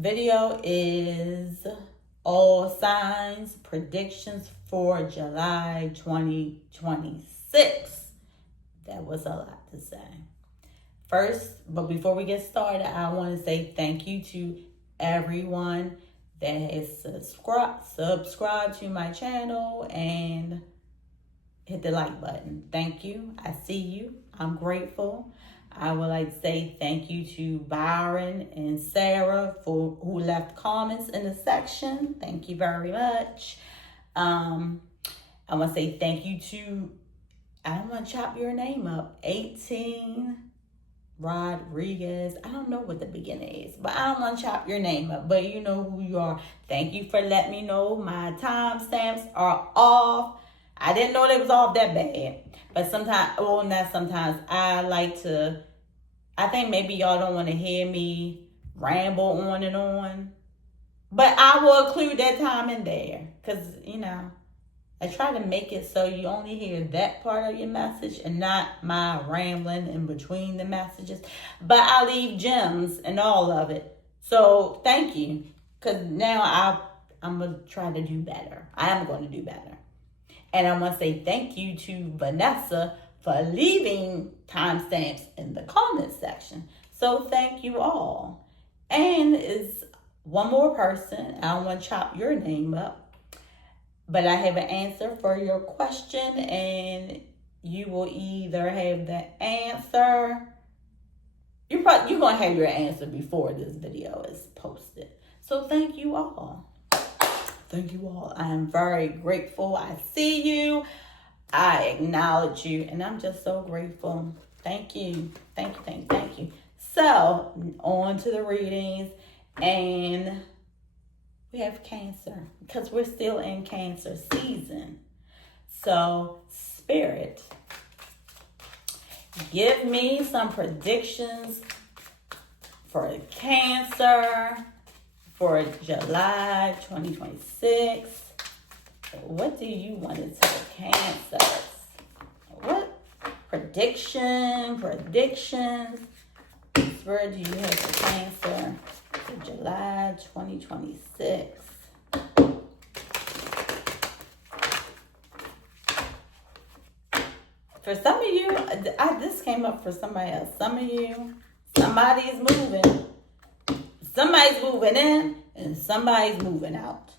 video is all signs predictions for July 2026. That was a lot to say. First, but before we get started, I want to say thank you to everyone that has subscribed to my channel and hit the like button. Thank you. I see you. I'm grateful. I would like to say thank you to Byron and Sarah who left comments in the section. Thank you very much. I want to say thank you to, I don't want to chop your name up, 18 Rodriguez. I don't know what the beginning is, but I don't want to chop your name up, but you know who you are. Thank you for letting me know my timestamps are off. I didn't know they was off that bad, but sometimes, well, not sometimes, I think maybe y'all don't want to hear me ramble on and on, but I will include that time in there, because, you know, I try to make it so you only hear that part of your message and not my rambling in between the messages. But I leave gems in all of it. So thank you. Because now I'm going to try to do better. I am going to do better. And I want to say thank you to Vanessa for leaving timestamps in the comment section. So thank you all. And is one more person. I don't want to chop your name up. But I have an answer for your question, and you will either have the answer. You're going to have your answer before this video is posted. So thank you all. Thank you all. I am very grateful. I see you. I acknowledge you, and I'm just so grateful. Thank you. Thank you, thank you, thank you. So, on to the readings, and we have Cancer, because we're still in Cancer season. So, Spirit, give me some predictions for Cancer for July 2026. What do you want to tell Cancer? What predictions? Where do you have for Cancer for July 2026? For some of you, this came up for somebody else. Some of you, somebody's moving. Somebody's moving in and somebody's moving out.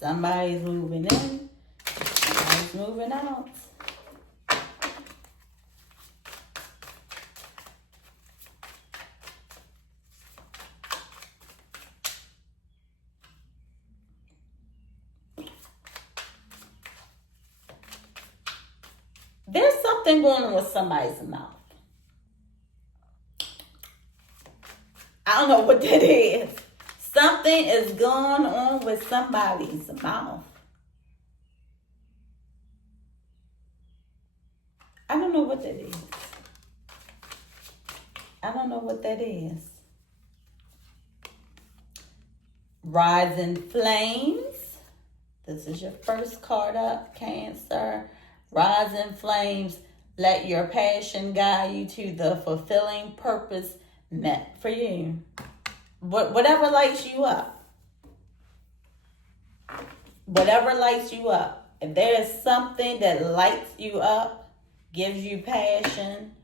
Somebody's moving in, somebody's moving out. There's something going on with somebody's mouth. I don't know what that is. Something is going on with somebody's mouth. I don't know what that is. I don't know what that is. Rising flames. This is your first card up, Cancer. Rising flames. Let your passion guide you to the fulfilling purpose meant for you. Whatever lights you up. Whatever lights you up. If there is something that lights you up, gives you passion,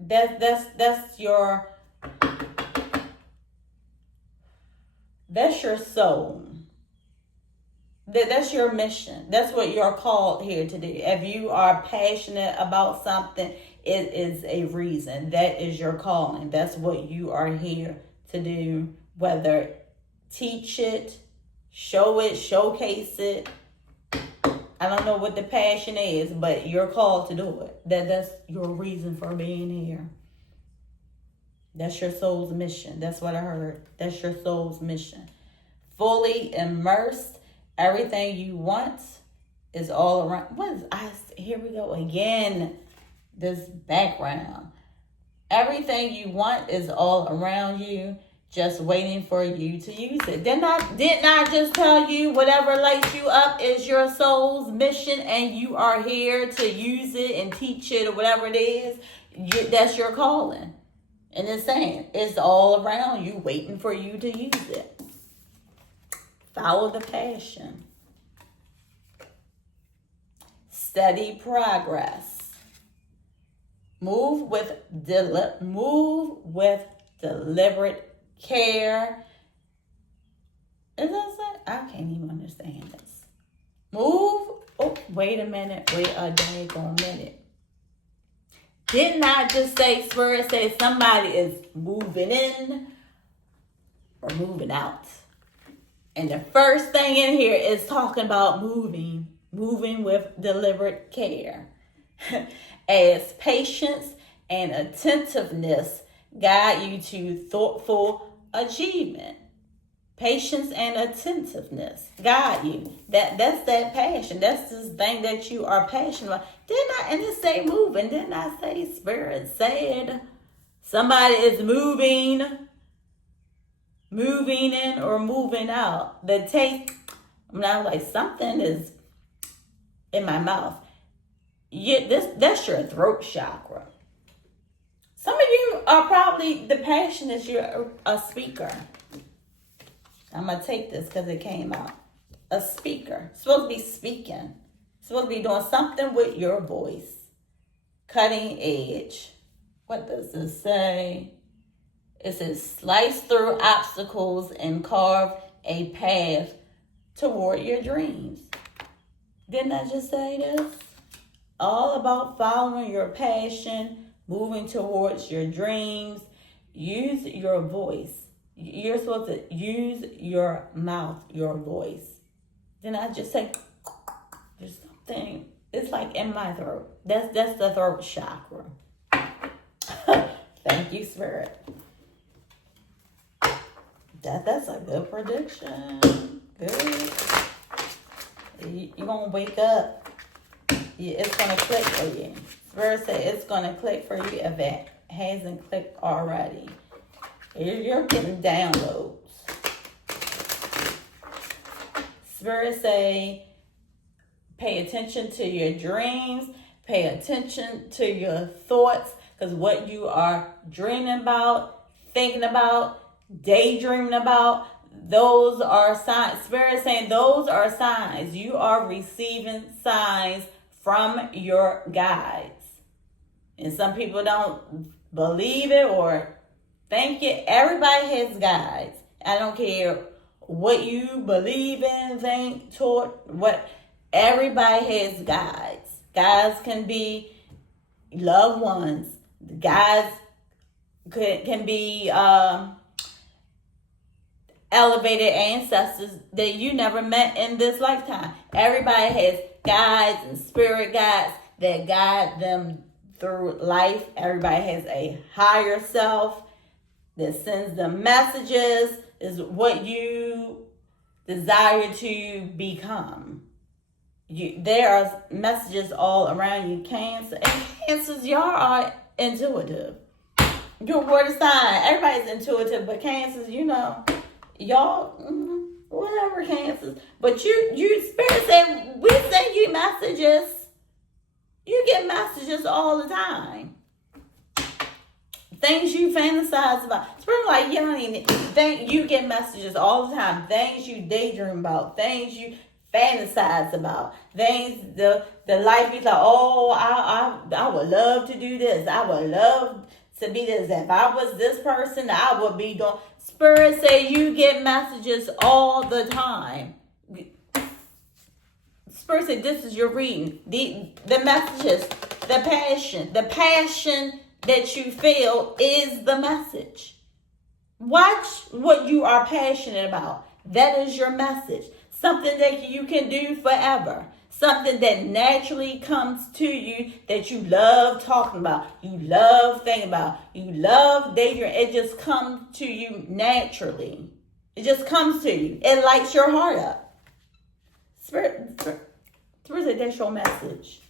that's your soul. That's your mission. That's what you're called here to do. If you are passionate about something, it is a reason. That is your calling. That's what you are here to do. Whether teach it, show it, showcase it. I don't know what the passion is, but you're called to do it. That's your reason for being here. That's your soul's mission. That's what I heard. That's your soul's mission. Fully immersed. Everything you want is all around. Here we go again. This background. Everything you want is all around you. just waiting for you to use it. Didn't I just tell you whatever lights you up is your soul's mission, and you are here to use it and teach it or whatever it is? That's your calling. And it's saying it's all around you, waiting for you to use it. Follow the passion. Steady progress. Move with deliberate care. Is that say? I can't even understand this. Move. Oh, wait a minute. Wait a daggone minute. Didn't I just say, Spirit says somebody is moving in or moving out? And the first thing in here is talking about moving with deliberate care. As patience and attentiveness guide you to thoughtful achievement. Patience and attentiveness guide you. That's that passion. That's this thing that you are passionate about. And it say moving. Didn't I say Spirit said somebody is moving in or moving out? I'm like, something is in my mouth. That's your throat chakra. Some of you are probably, the passion is you're a speaker. I'm going to take this because it came out. A speaker. Supposed to be speaking. Supposed to be doing something with your voice. Cutting edge. What does this say? It says slice through obstacles and carve a path toward your dreams. Didn't I just say this? All about following your passion, moving towards your dreams. Use your voice. You're supposed to use your mouth, your voice. Didn't I just say, there's something, it's like in my throat. That's the throat chakra. Thank you, Spirit. That's a good prediction. Good. You're going to wake up. It's going to click for you. Spirit said it's going to click for you if it hasn't clicked already. You're getting downloads. Spirit say, pay attention to your dreams. Pay attention to your thoughts. Because what you are dreaming about, thinking about, daydreaming about, those are signs. Spirit saying those are signs. You are receiving signs from your guides. And some people don't believe it or think it. Everybody has guides. I don't care what you believe in, think, taught, what. Everybody has guides. Guides can be loved ones. Guides can be elevated ancestors that you never met in this lifetime. Everybody has guides and spirit guides that guide them through life. Everybody has a higher self that sends them messages, is what you desire to become. There are messages all around you, Cancer. And Cancers, y'all are intuitive. Your word sign, everybody's intuitive, but Cancers, y'all, whatever, Cancers. But you Spirit said, we send you messages. You get messages all the time. Things you fantasize about. Spirit like, you don't even think you get messages all the time. Things you daydream about. Things you fantasize about. Things, the life is like, oh, I would love to do this. I would love to be this. If I was this person, I would be doing. Spirit say you get messages all the time. Spirit say this is your reading. The messages, the passion that you feel is the message. Watch what you are passionate about. That is your message. Something that you can do forever. Something that naturally comes to you that you love talking about. You love thinking about. You love daydreaming. It just comes to you naturally. It just comes to you. It lights your heart up. Spirit said that's your message.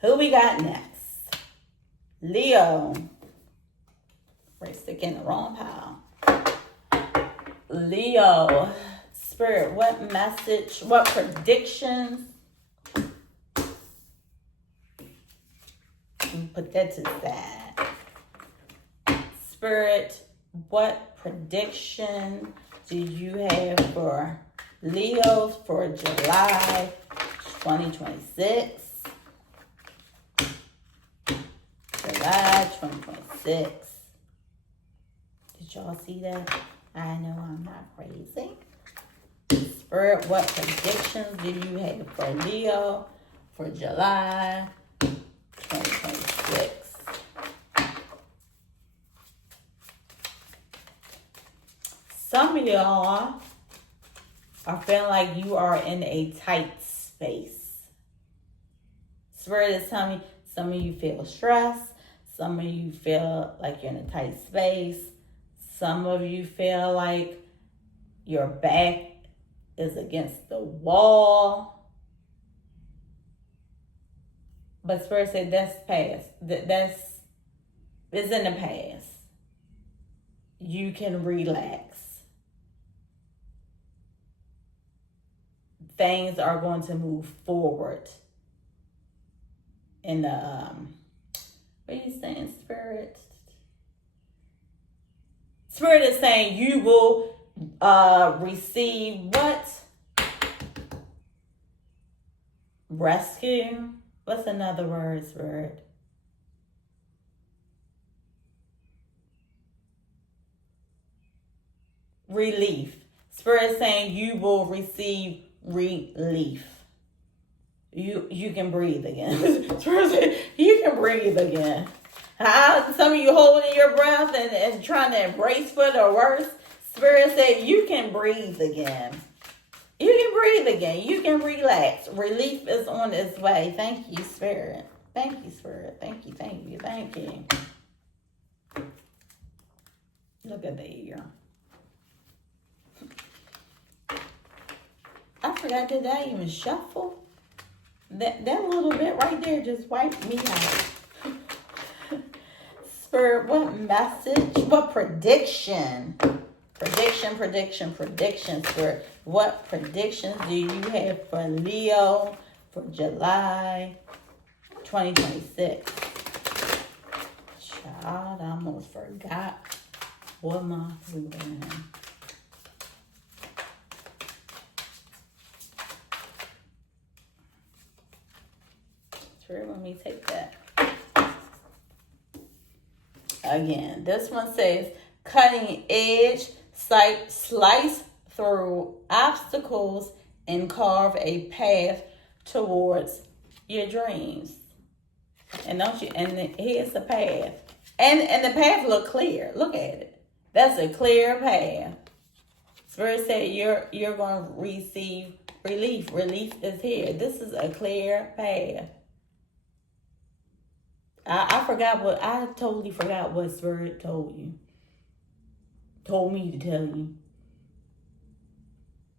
Who we got next? Leo. We're sticking the wrong pile. Leo. Spirit, what message, what predictions? Put that to that. Spirit, what prediction do you have for Leos for July 2026? July 2026. Did y'all see that? I know I'm not crazy. Spirit, what predictions do you have for Leo for July 2026? Some of y'all are feeling like you are in a tight space. Spirit is telling me some of you feel stressed. Some of you feel like you're in a tight space. Some of you feel like your back is against the wall. But Spirit said that's past. It's in the past. You can relax. Things are going to move forward. In the what are you saying, Spirit? Spirit is saying you will receive what? Rescue. What's another word, Spirit? Relief. Spirit is saying you will receive relief. You can breathe again. Spirit saying you can breathe again. Some of you holding your breath and trying to embrace for the worst. Spirit said you can breathe again. You can breathe again. You can relax. Relief is on its way. Thank you, Spirit. Thank you, Spirit. Thank you, thank you, thank you. Look at the ear. I forgot, did I even shuffle? That little bit right there just wiped me out. Spirit, what message? What prediction? Prediction, Spirit. What predictions do you have for Leo for July 2026? Child, I almost forgot what month we were in. Spirit, let me take that. Again, this one says, cutting edge, slice through obstacles and carve a path towards your dreams. And don't you? And here's the path, and the path look clear. Look at it. That's a clear path. Spirit said you're going to receive relief. Relief is here. This is a clear path. I totally forgot what Spirit told me to tell you.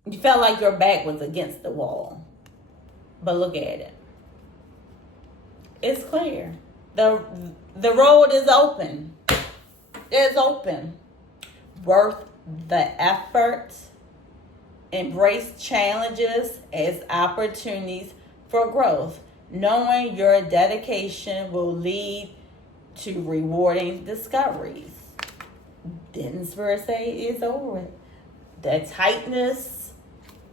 You felt like your back was against the wall. But look at it. It's clear. The road is open. It's open. Worth the effort. Embrace challenges as opportunities for growth. Knowing your dedication will lead to rewarding discoveries. Didn't Spirit say it's over it? The tightness,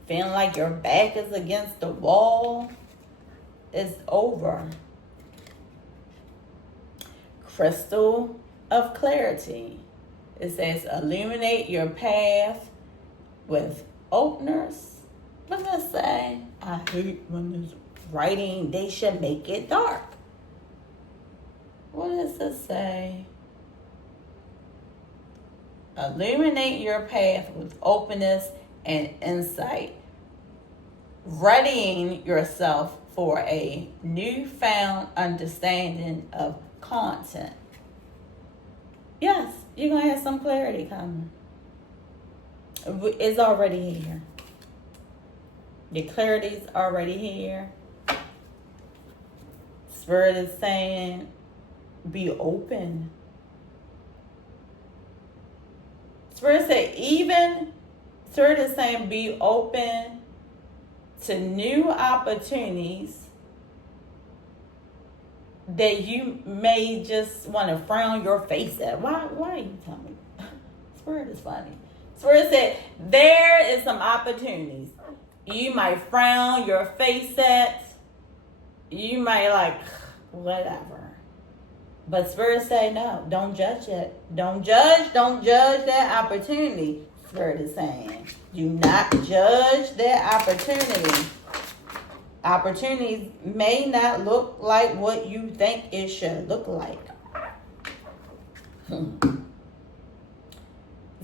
feeling like your back is against the wall, is over. Crystal of clarity. It says illuminate your path with openers. What does it say? I hate when it's writing, they should make it dark. What does it say? Illuminate your path with openness and insight, readying yourself for a newfound understanding of content. Yes, you're going to have some clarity coming. It's already here. The clarity's already here. Spirit is saying, be open. Spirit said, even, Spirit is saying, be open to new opportunities that you may just want to frown your face at. Why are you telling me? Spirit is funny. Spirit said, there is some opportunities you might frown your face at. You might like, whatever. But Spirit say, no, don't judge it. Don't judge that opportunity. Spirit is saying, do not judge that opportunity. Opportunities may not look like what you think it should look like.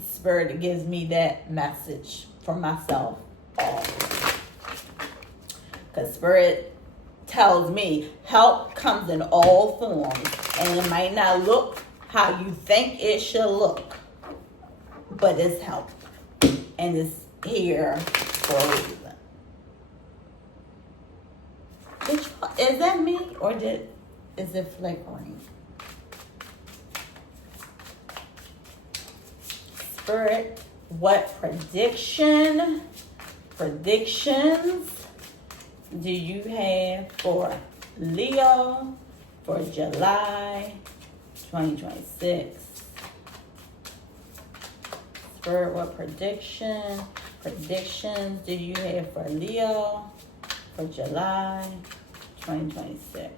Spirit gives me that message for myself. Because Spirit tells me help comes in all forms. And it might not look how you think it should look. But it's help. And it's here for a reason. Is that me or is it flickering? Spirit, what predictions do you have for Leo for July 2026? Spirit, what predictions do you have for Leo for July 2026?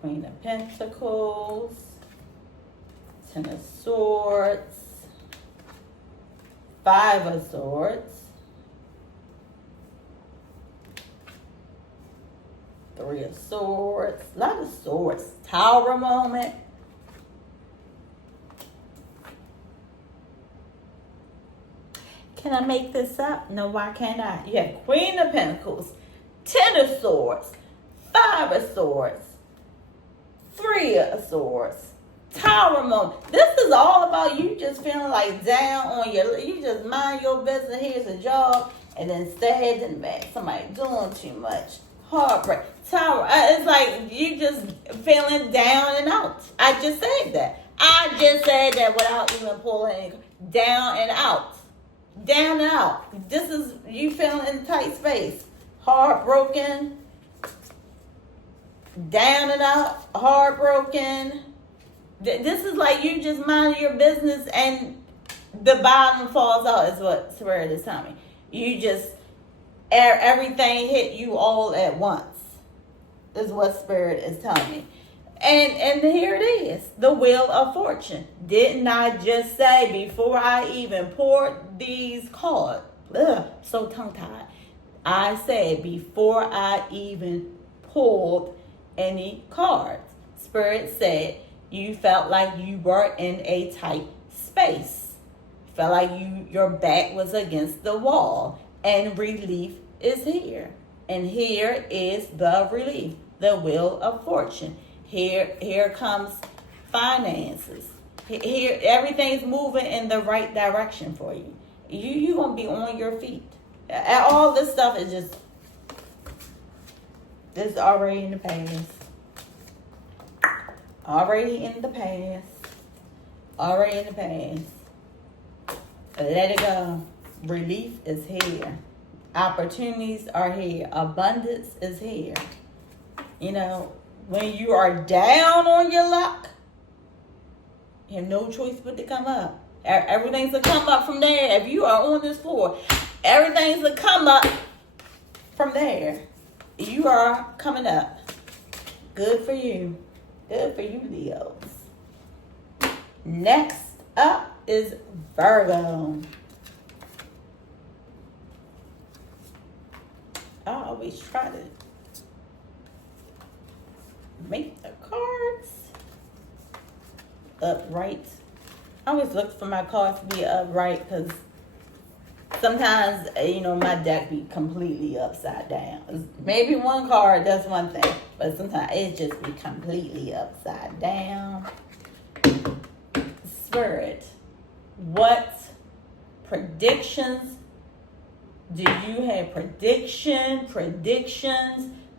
Queen of Pentacles, Ten of Swords, Five of Swords, Three of Swords, a lot of swords, Tower moment. Can I make this up? No, why can't I? You have Queen of Pentacles, Ten of Swords, Five of Swords, Three of Swords, Tower moment. This is all about you just feeling like down on you just mind your business. Here's a job, and then stabbed in the back. Somebody doing too much. Heartbreak. Tower. It's like you just feeling down and out. I just said that without even pulling down and out. Down and out. This is you feeling in a tight space. Heartbroken. Down and out. Heartbroken. This is like you just mind your business and the bottom falls out is what Spirit is telling me. You just, everything hit you all at once is what Spirit is telling me. And here it is, the Wheel of Fortune. Didn't I just say before I even poured these cards, so tongue-tied, I said before I even pulled any cards, Spirit said you felt like you were in a tight space. Felt like your back was against the wall. And relief is here. And here is the relief, the Wheel of Fortune. Here comes finances. Here, everything's moving in the right direction for you. You're going to be on your feet. All this stuff is just, this is already in the past. Already in the past. Already in the past. Let it go. Relief is here. Opportunities are here. Abundance is here. You know, when you are down on your luck, you have no choice but to come up. Everything's a come up from there. If you are on this floor, everything's a come up from there. You are coming up. Good for you. Good for you, Leos. Next up is Virgo. I always try to make the cards upright. I always look for my cards to be upright because sometimes, my deck be completely upside down. Maybe one card does one thing, but sometimes it just be completely upside down. Spirit, what predictions do you have? Predictions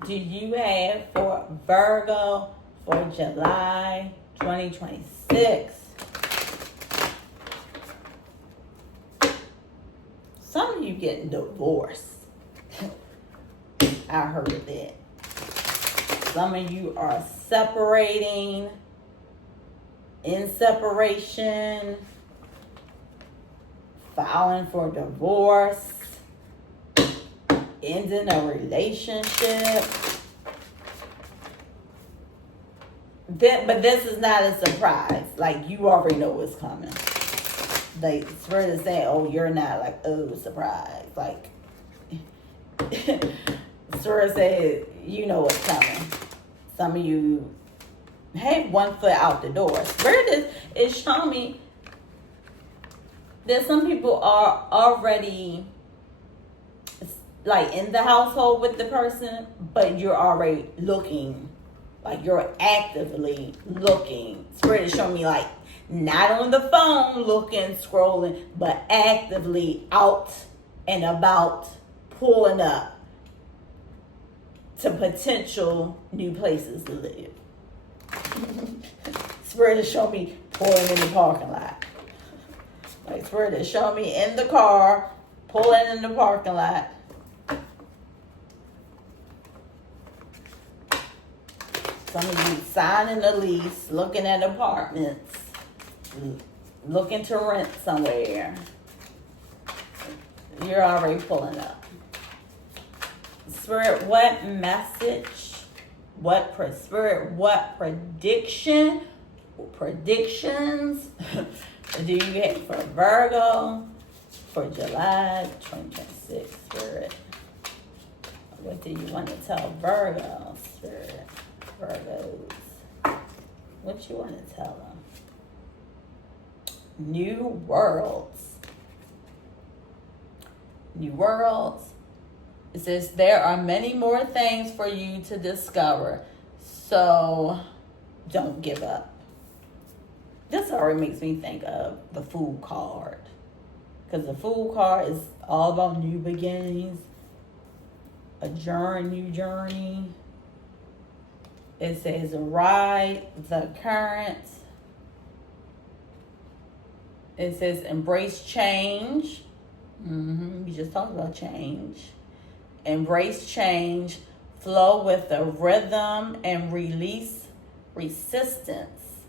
do you have for Virgo for July 2026. Some of you getting divorced. I heard that. Some of you are separating, in separation, filing for divorce, ending a relationship. But this is not a surprise. Like, you already know what's coming. Like, Spirit is saying, oh, you're not like, oh, surprise. Like, Spirit said, you know what's coming. Some of you have one foot out the door. Spirit is showing me that some people are already like in the household with the person, but you're already looking, like you're actively looking. Spirit is showing me like not on the phone looking, scrolling, but actively out and about, pulling up to potential new places to live. Spirit is showing me pulling in the parking lot. Like, Spirit is showing me in the car, pulling in the parking lot. Some of you signing a lease, looking at apartments, looking to rent somewhere. You're already pulling up. Spirit, what message, what predictions do you get for Virgo for July 2026, Spirit? What do you want to tell Virgo, Spirit? Virgos, what you want to tell them? New worlds. New worlds. It says there are many more things for you to discover, so don't give up. This already makes me think of the Fool card, because the Fool card is all about new beginnings, new journey. It says ride the current. It says embrace change. We just talked about change. Embrace change, flow with the rhythm, and release resistance.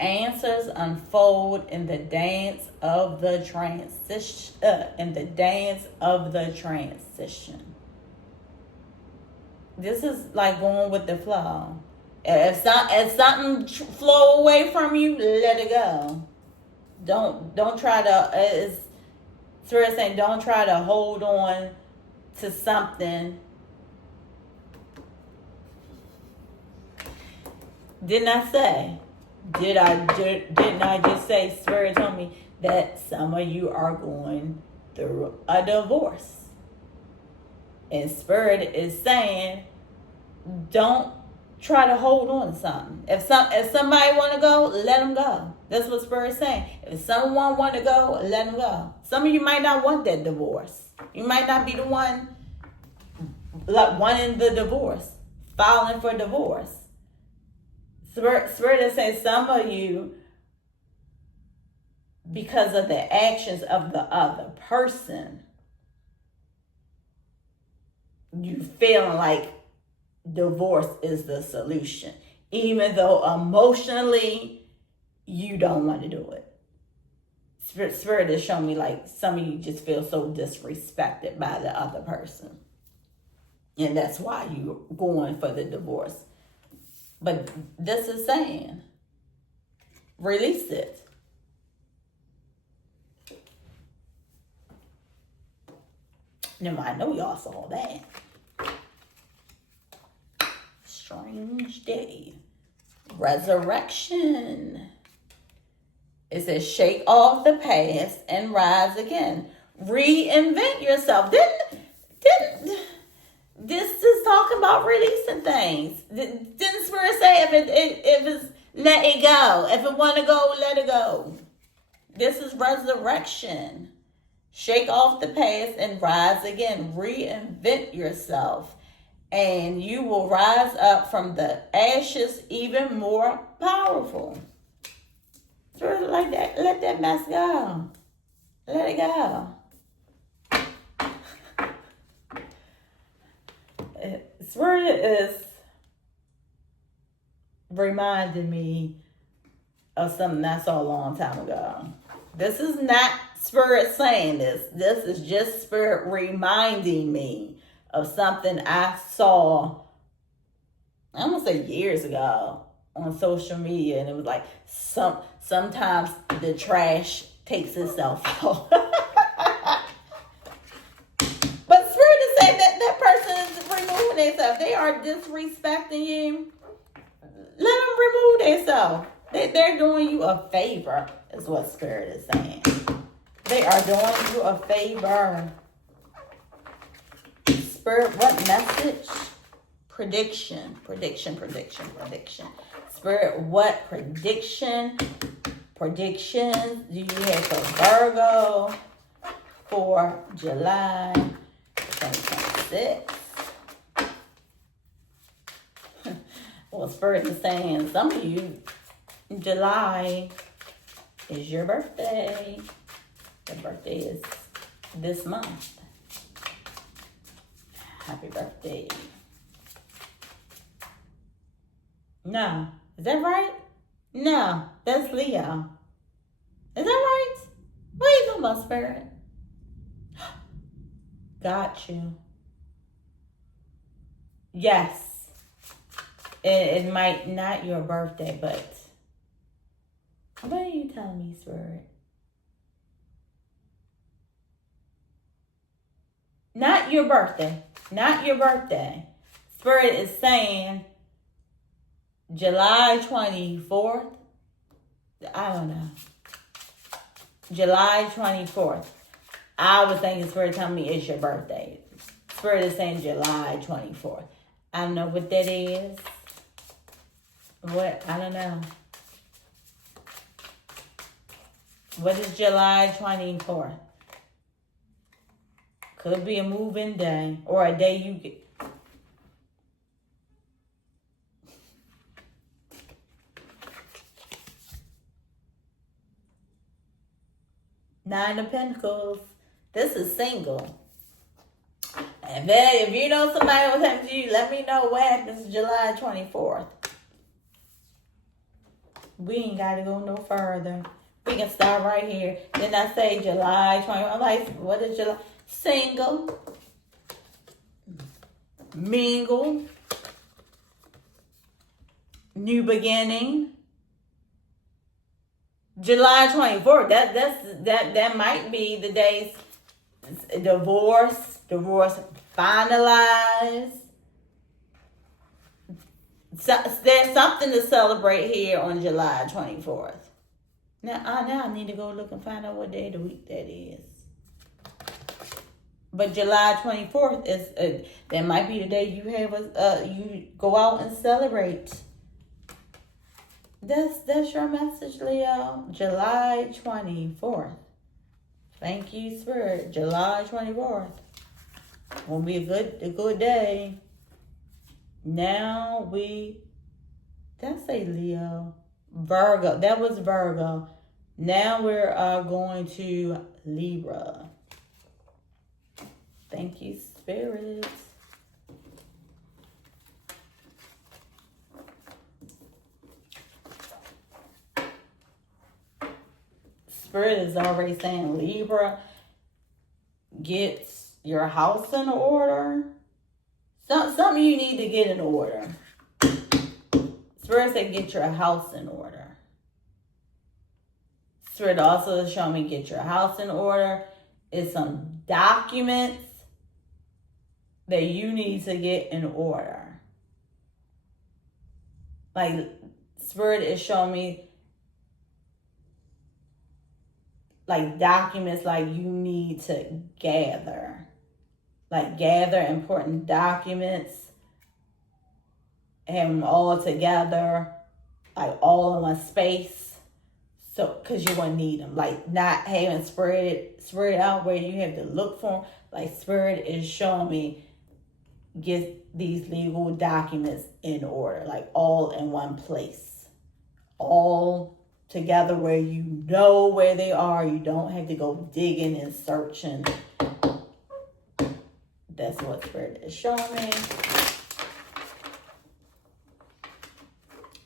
Answers unfold in the dance of the transition. This is like going with the flow. If something flow away from you, let it go. Don't try to. It's Spirit saying, don't try to hold on to something. Didn't I say? Didn't I just say, Spirit told me that some of you are going through a divorce. And Spirit is saying, don't try to hold on to something. If somebody want to go, let them go. That's what Spirit is saying. If someone want to go, let them go. Some of you might not want that divorce. You might not be the one like wanting the divorce, filing for divorce. Spirit is saying some of you, because of the actions of the other person, you feeling like divorce is the solution, even though emotionally you don't want to do it. Spirit is showing me like some of you just feel so disrespected by the other person, and that's why you're going for the divorce. But this is saying, release it. Now, I know y'all saw that. Strange day. Resurrection. It says, shake off the past and rise again. Reinvent yourself. Didn't this is talking about releasing things? Didn't Spirit say if it's let it go? If it want to go, let it go. This is resurrection. Shake off the past and rise again. Reinvent yourself. And you will rise up from the ashes even more powerful. Spirit, like that, let that mess go. Let it go. Spirit is reminding me of something I saw a long time ago. This is not Spirit saying this. This is just Spirit reminding me of something I saw, I'm gonna say years ago, on social media, and it was like sometimes the trash takes itself out. But Spirit is saying that person is removing themselves. They are disrespecting you. Let them remove themselves. They're doing you a favor, is what Spirit is saying. They are doing you a favor. Spirit, what message? Prediction. Spirit, what predictions do you have for Virgo for July 2026? Well, Spirit is saying some of you, July is your birthday. Your birthday is this month. Happy birthday. No. Is that right? No. That's Leo. Is that right? What are you talking about, Spirit? Got you. Yes. It might not your birthday, but what are you telling me, Spirit? Not your birthday. Not your birthday. Spirit is saying July 24th. I don't know. July 24th. I was thinking Spirit telling me it's your birthday. Spirit is saying July 24th. I don't know what that is. What? I don't know. What is July 24th? Could be a move-in day or a day you get. Nine of Pentacles. This is single. And then if you know somebody what's happening to you, let me know what happens July 24th. We ain't got to go no further. We can start right here. Then I say July 24th. I'm like, what is July? Single. Mingle. New beginning. July 24th. That might be the days. Divorce finalized. So, there's something to celebrate here on July 24th. Now I need to go look and find out what day of the week that is. But July 24th is that might be the day you have you go out and celebrate. That's your message, Leo. July 24th. Thank you, Spirit. July 24th. Will be a good day. Now did I say Leo? Virgo. That was Virgo. Now we're going to Libra. Thank you, Spirit. Spirit is already saying Libra, get your house in order. Something you need to get in order. Spirit said get your house in order. Spirit also is showing me get your house in order. It's some documents that you need to get in order. Like, Spirit is showing me like documents like you need to gather. Like gather important documents, have them all together, like all in one space. So, cause you're gonna need them. Like not having spread out where you have to look for them. Like Spirit is showing me, get these legal documents in order, like all in one place. All together where you know where they are. You don't have to go digging and searching. That's what Spirit is showing me.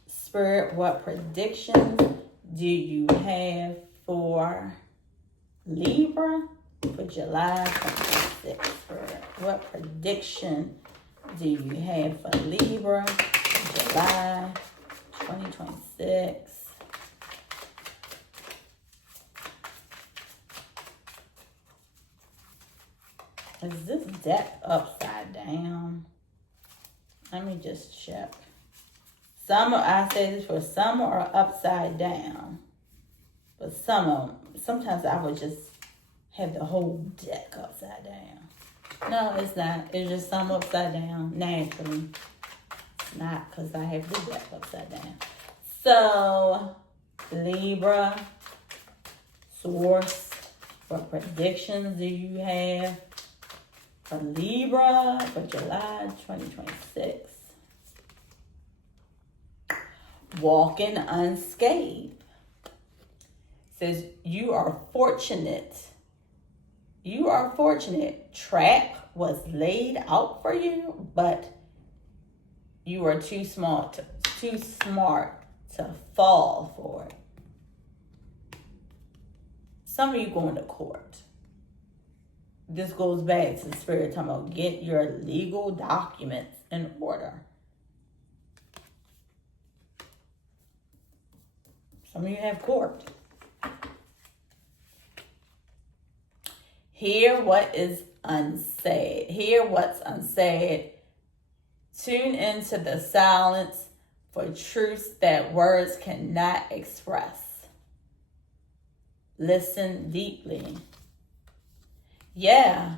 Spirit, what predictions do you have for Libra for July 26th? Spirit, what prediction do you have for Libra for July 2026? Is this deck upside down? Let me just check. Some, I say this for some are upside down. But some of them, sometimes I would just have the whole deck upside down. No, it's not. It's just some upside down, naturally. It's not because I have the deck upside down. So, Libra, source, what predictions do you have for Libra for July 2026? Walking unscathed. Says you are fortunate. You are fortunate. Track was laid out for you, but you are too smart to fall for it. Some of you going to court. This goes back to the Spirit talking about get your legal documents in order. Some of you have court. Hear what is unsaid. Hear what's unsaid. Tune into the silence for truths that words cannot express. Listen deeply. Yeah,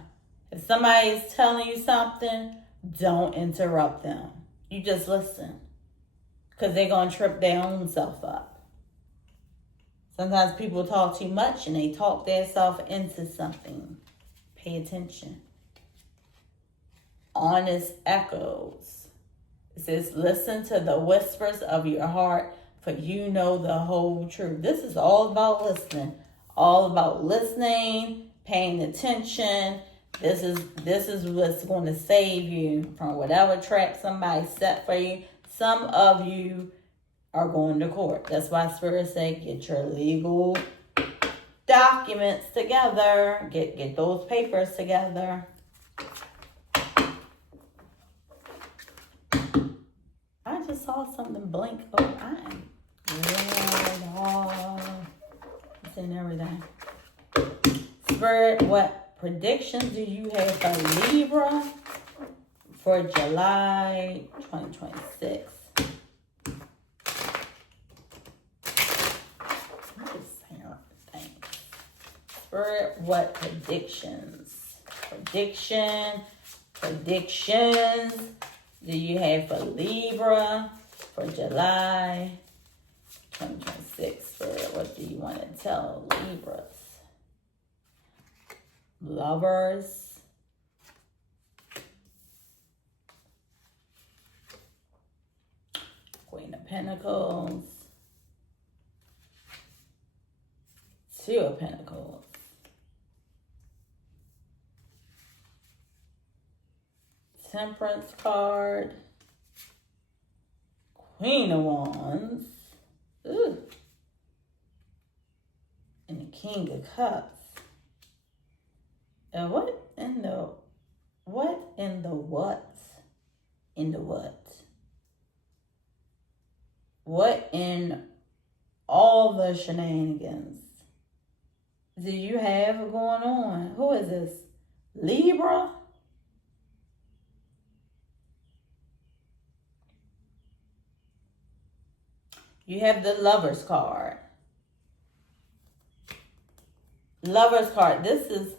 if somebody is telling you something, don't interrupt them. You just listen. Because they're going to trip their own self up. Sometimes people talk too much and they talk themselves into something. Pay attention. Honest echoes. It says, listen to the whispers of your heart, for you know the whole truth. This is all about listening. All about listening, paying attention. This is what's going to save you from whatever trap somebody set for you. Some of you are going to court. That's why Spirit say get your legal documents together. Get those papers together. I just saw something blink. Oh, I'm it's in everything. Spirit, what predictions do you have for Libra for July 2026? Spirit, what predictions do you have for Libra for July 2026? Spirit, what do you want to tell Libras? Lovers. Queen of Pentacles. Two of Pentacles. Temperance card. Queen of Wands. Ooh. And the King of Cups. And what in the what? What in all the shenanigans do you have going on? Who is this? Libra? You have the Lover's card. Lover's card. This is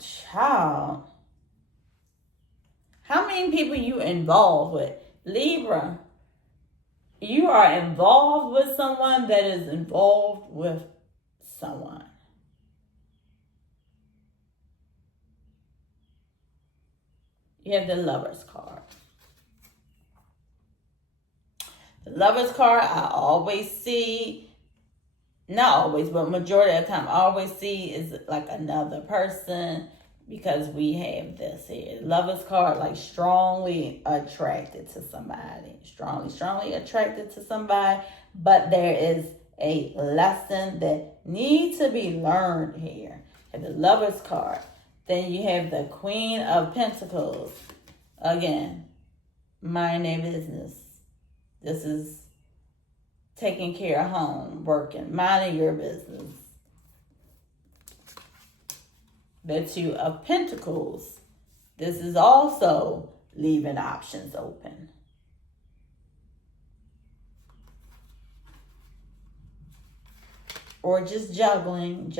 child. How many people you involved with? Libra. You are involved with someone that is involved with someone. You have the Lover's card. The Lover's card, I always see not always, but majority of the time, I always see is like another person, because we have this here. Lover's card, like strongly attracted to somebody. Strongly attracted to somebody. But there is a lesson that needs to be learned here. And the Lover's card. Then you have the Queen of Pentacles. Again, mind their business. This is taking care of home, working, minding your business. The Two of Pentacles. This is also leaving options open. Or just juggling,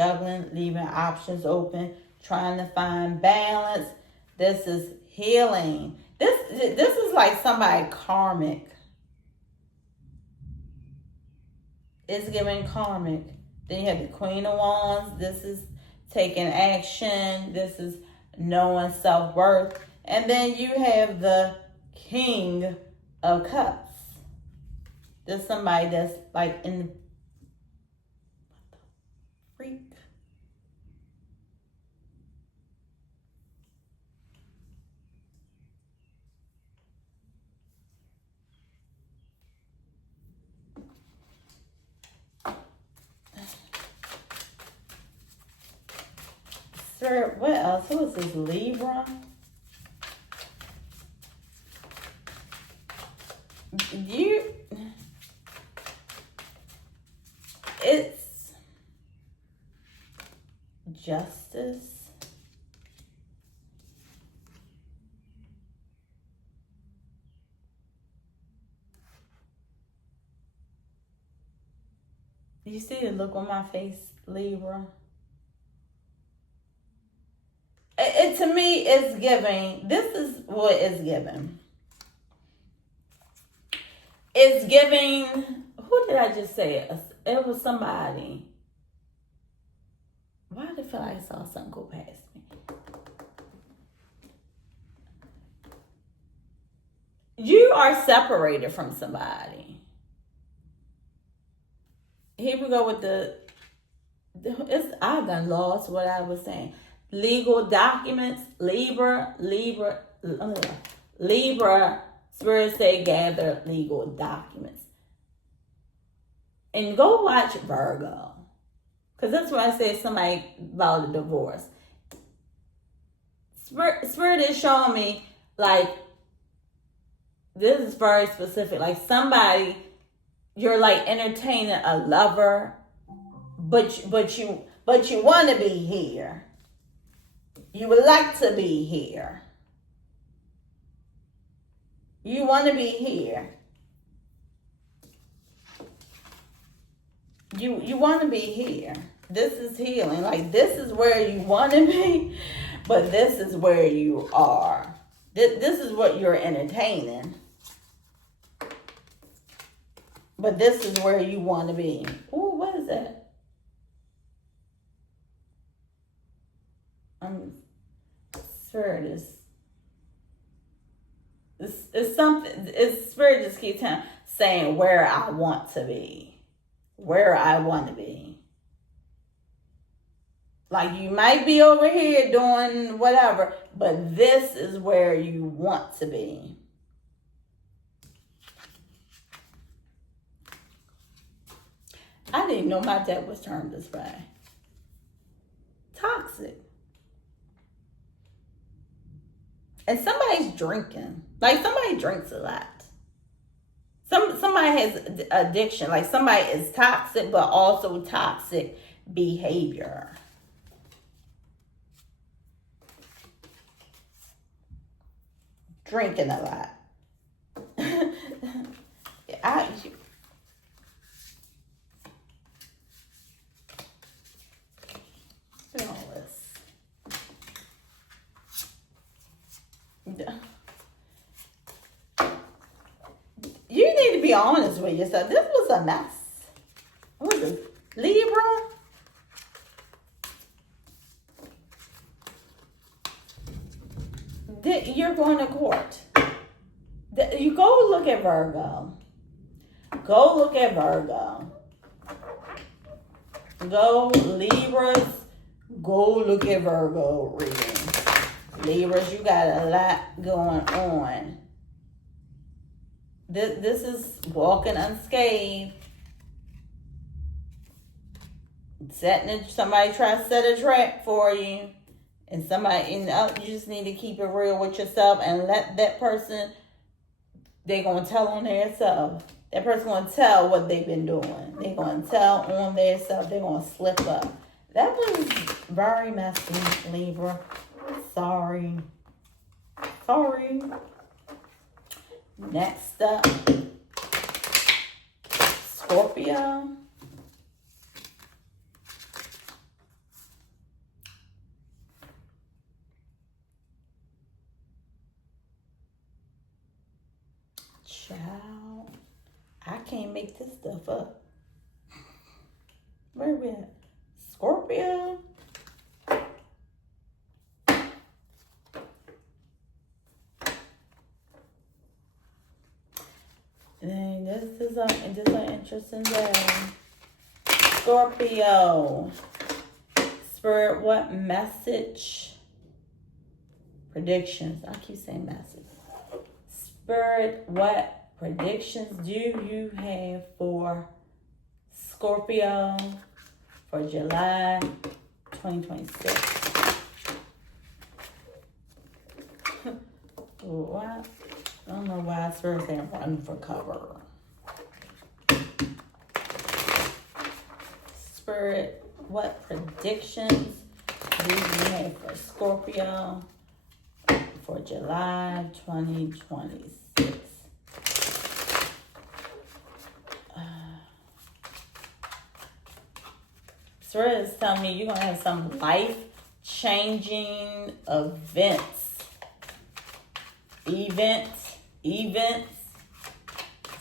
leaving options open, trying to find balance. This is healing. This is like somebody karmic. It's giving karmic. Then you have the Queen of Wands. This is taking action. This is knowing self-worth. And then you have the King of Cups. There's somebody that's like in the freak. Sir, what else? Who is this? Libra? It's justice. You see the look on my face, Libra? It to me is giving. This is what it's giving. It's giving. Who did I just say? It was somebody. Why did I feel like I saw something go past me? You are separated from somebody. Here we go with I've done lost what I was saying. Legal documents, Libra, Spirit say gather legal documents. And go watch Virgo. Because that's why I said somebody about a divorce. Spirit is showing me, like, this is very specific. Like somebody, you're like entertaining a lover, but you want to be here. You would like to be here. You want to be here. You want to be here. This is healing. Like this is where you want to be, but this is where you are. This is what you're entertaining. But this is where you want to be. Ooh, what is that? Spirit is. It's something. It's Spirit just keeps saying where I want to be, where I want to be. Like you might be over here doing whatever, but this is where you want to be. I didn't know my deck was turned this way. Toxic. And somebody's drinking. Like somebody drinks a lot. Somebody has addiction. Like somebody is toxic, but also toxic behavior. Drinking a lot. All this. You need to be honest with yourself. This was a mess. What was it? Libra? You're going to court. You go look at Virgo. Go look at Virgo. Go Libras, go look at Virgo reading. Libras, you got a lot going on. This is walking unscathed. Somebody try to set a trap for you. And somebody, you just need to keep it real with yourself and let that person, they're going to tell on themselves. That person going to tell what they've been doing. They're going to tell on themselves. They're going to slip up. That was very messy, Libra. Sorry. Next up, Scorpio. Child, I can't make this stuff up. Where we at? Scorpio. And this is an interesting day. Scorpio. Spirit, what message? Predictions. I keep saying message. Spirit, what predictions do you have for Scorpio for July 2026? What? I don't know why Spirit's saying run for cover. Spirit, what predictions do you have for Scorpio for July 2026? Spirit is telling me you're going to have some life-changing events,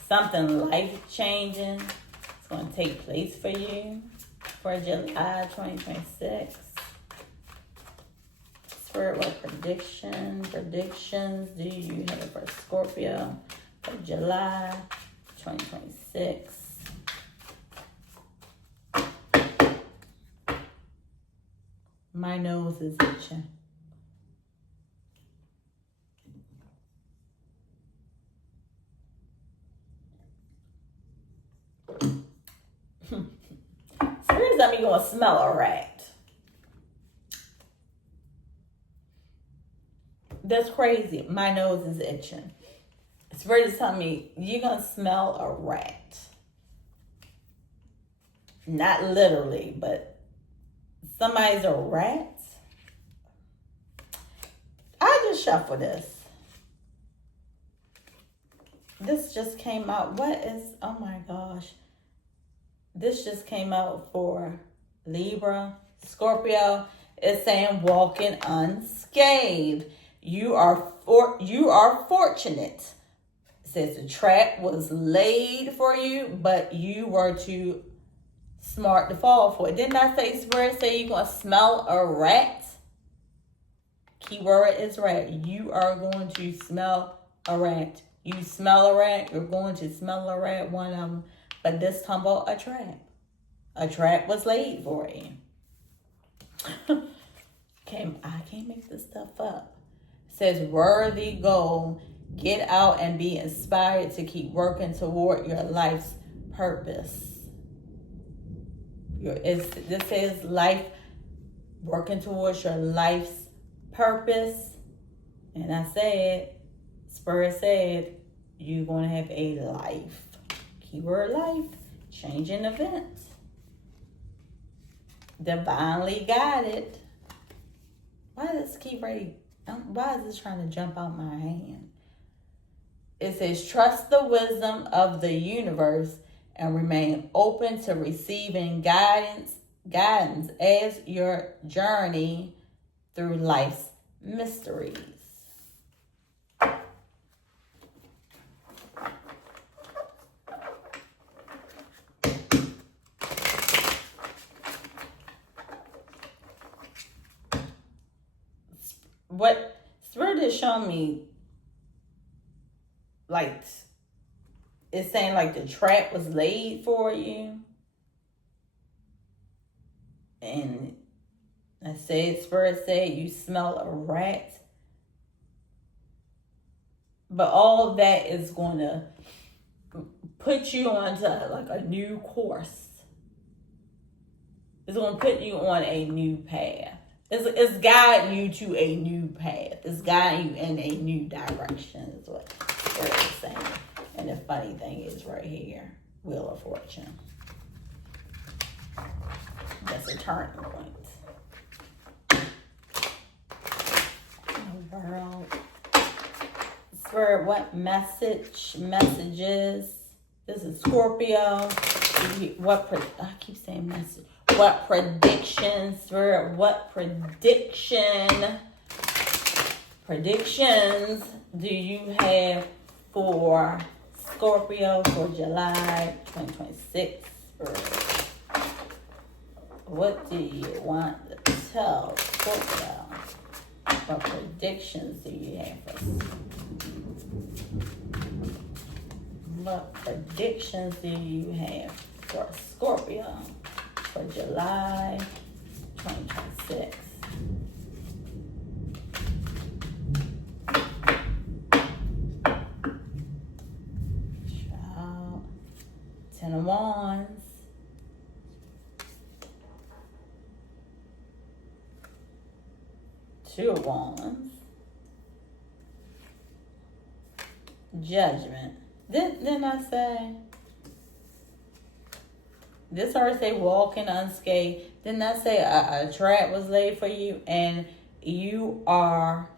something life-changing. It's going to take place for you for July 2026. Spirit, what predictions do you have for Scorpio for July 2026? My nose is itching. Spirit's not me gonna smell a rat. That's crazy. My nose is itching. Spirit is telling me you're gonna smell a rat. Not literally, but somebody's a rat. I just shuffle this. This just came out. What is, oh my gosh. This just came out for Libra, Scorpio. It's saying walking unscathed. You are fortunate. It says the trap was laid for you, but you were too smart to fall for it. Didn't I say Spirit say you're going to smell a rat? Keyword is rat. You are going to smell a rat. You smell a rat, you're going to smell a rat, one of them. But this time about a trap. A trap was laid for you. I can't make this stuff up. It says worthy goal. Get out and be inspired to keep working toward your life's purpose. This says life, working towards your life's purpose. And I said, Spirit said, you're going to have a life. Keyword life. Changing events. Divinely guided. Why is this trying to jump out my hand? It says, trust the wisdom of the universe and remain open to receiving guidance as your journey through life's mysteries. What Spirit is showing me, like, it's saying like the trap was laid for you. And I said, Spirit said, you smell a rat. But all of that is going to put you onto like a new course. It's going to put you on a new path. It's guiding you to a new path. It's guiding you in a new direction is what Spirit is saying. And the funny thing is right here, Wheel of Fortune. That's a turning point. Oh, world. Spirit, what messages? This is Scorpio. I keep saying message. What predictions, Spirit? What predictions do you have for Scorpio for July 2026? Spirit? What do you want to tell Scorpio? What predictions do you have for What predictions do you have for Scorpio for July 2026? Child. 10 of Wands. Two of Wands. Judgment. Didn't I say? This already say walking unscathed. Didn't I say a trap was laid for you and you are,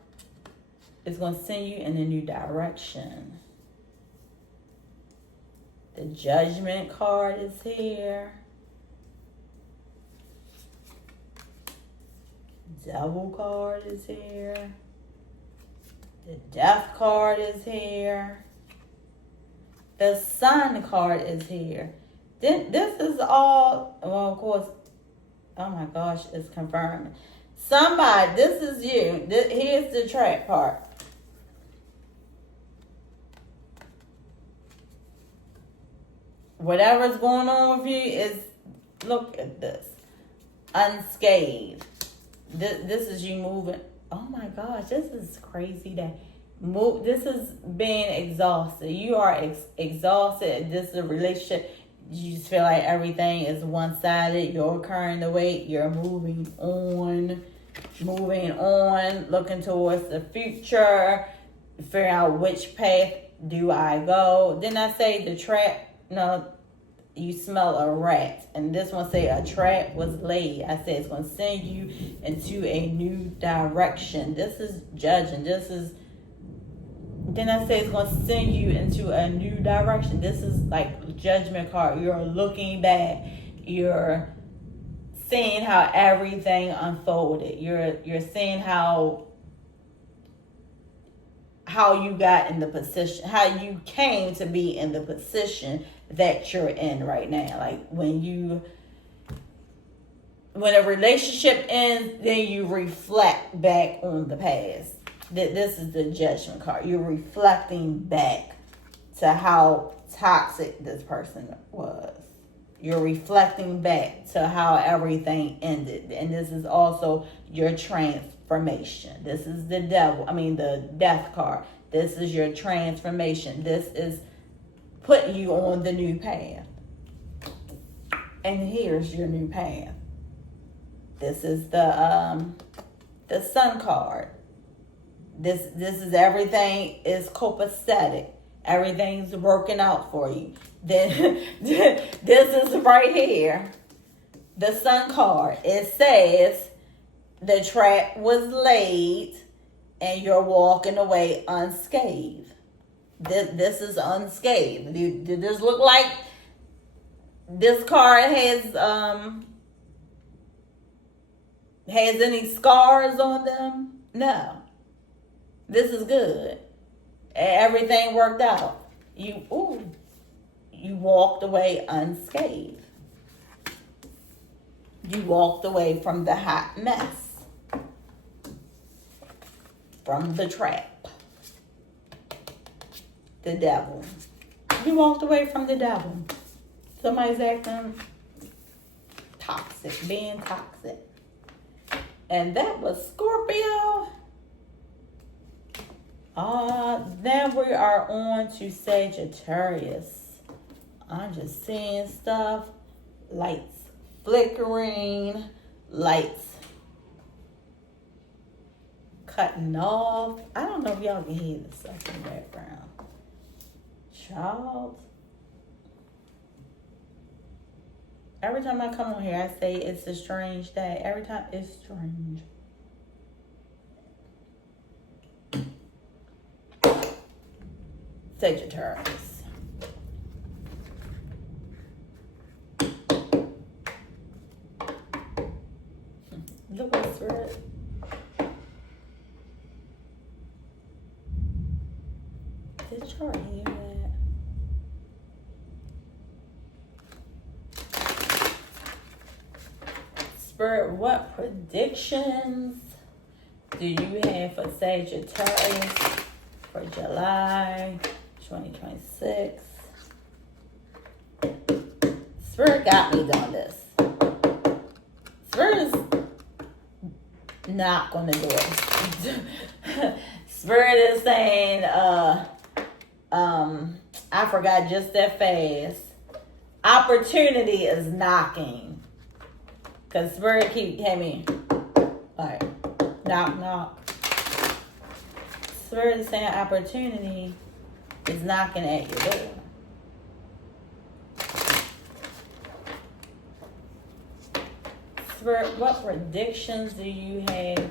it's going to send you in a new direction. The Judgment card is here. Devil card is here. The Death card is here. The Sun card is here. This is all, well, of course, oh my gosh, it's confirmed. Somebody, this is you. Here's the trap part. Whatever's going on with you is, look at this. Unscathed. This is you moving. Oh my gosh, this is crazy that this is being exhausted. You are exhausted. This is a relationship. You just feel like everything is one-sided. You're carrying the weight. You're moving on, looking towards the future, figuring out which path do I go. Didn't I say the trap? No, you smell a rat. And this one say a trap was laid. I said it's going to send you into a new direction. This is judging. Then I say it's going to send you into a new direction. This is like Judgment card. You're looking back. You're seeing how everything unfolded. You're seeing how you got in the position, how you came to be in the position that you're in right now. Like when a relationship ends, then you reflect back on the past. This is the Judgment card. You're reflecting back to how toxic this person was. You're reflecting back to how everything ended. And this is also your transformation. This is the Death card. This is your transformation. This is putting you on the new path. And here's your new path. This is the Sun card. This is everything is copacetic. Everything's working out for you. Then this is right here. The Sun card. It says the trap was laid and you're walking away unscathed. This is unscathed. Did this look like this card has any scars on them? No. This is good. Everything worked out. You walked away unscathed. You walked away from the hot mess. From the trap. The devil. You walked away from the devil. Somebody's acting toxic, being toxic. And that was Scorpio. Then we are on to Sagittarius. I'm just seeing stuff. Lights flickering. Lights cutting off. I don't know if y'all can hear the stuff in the background. Child. Every time I come on here, I say it's a strange day. Every time it's strange. Sagittarius. Look what's red. Did y'all hear that? Spirit, what predictions do you have for Sagittarius for July 2026? Spirit got me doing this. Spirit is not gonna do it. Spirit is saying, I forgot just that fast. Opportunity is knocking. Cause Spirit keep having me like knock knock. Spirit is saying opportunity is knocking at your door. Spirit, what predictions do you have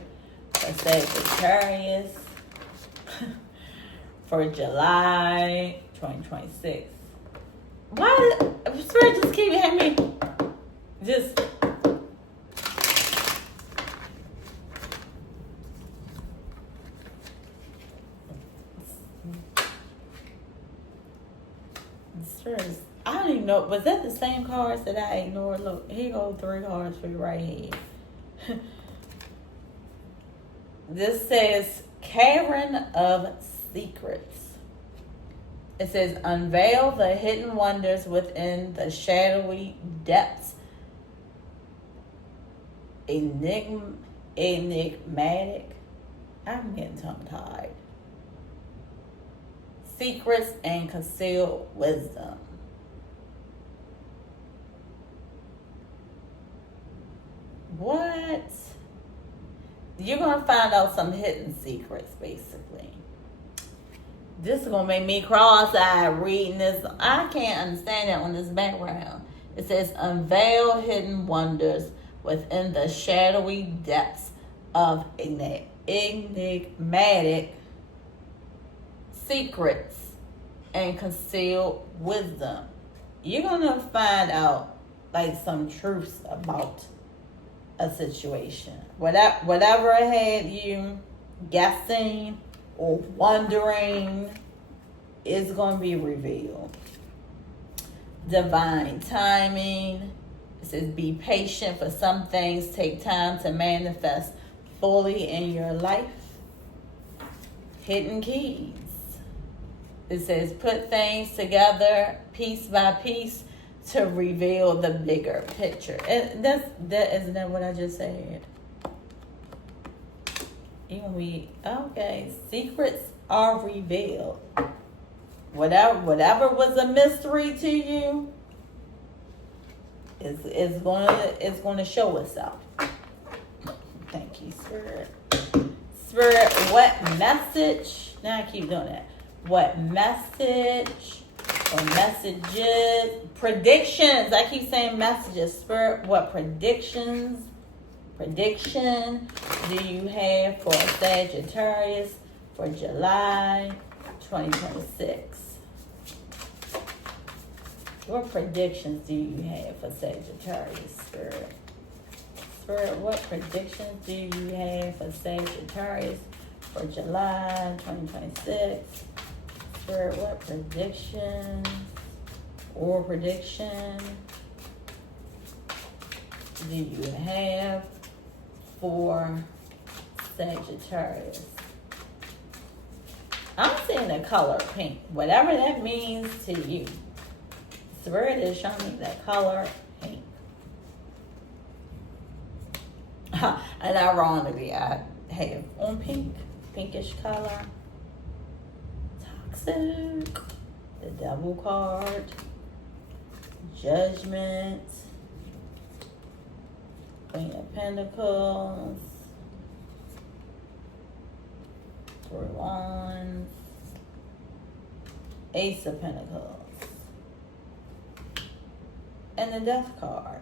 for Sagittarius for July 2026? Why did Spirit just keep having me just I don't even know. Was that the same cards that I ignored? Look, here go 3 cards for you right here. This says Cavern of Secrets. It says unveil the hidden wonders within the shadowy depths. Enigmatic. I'm getting tongue-tied. Secrets and concealed wisdom. What? You're going to find out some hidden secrets, basically. This is going to make me cross-eyed reading this. I can't understand that on this background. It says, unveil hidden wonders within the shadowy depths of enigmatic secrets and concealed wisdom. You're going to find out like some truths about a situation. Whatever had you guessing or wondering is going to be revealed. Divine timing. It says be patient, for some things take time to manifest fully in your life. Hidden keys. It says put things together piece by piece to reveal the bigger picture. Isn't that what I just said? Okay, secrets are revealed. Whatever was a mystery to you is going to show itself. Thank you, Spirit. Spirit, what message? Now I keep doing that. What message or messages, predictions? I keep saying messages. Spirit, what prediction do you have for Sagittarius for July 2026? What predictions do you have for Sagittarius, Spirit? Spirit, what predictions do you have for Sagittarius for July 2026? Spirit, what predictions or prediction do you have for Sagittarius? I'm seeing the color pink, whatever that means to you. Spirit is showing me that color pink. And ironically, I have on pinkish color. Toxic. The Devil card. Judgment. Queen of Pentacles. 3 Wands. Ace of Pentacles. And the Death card.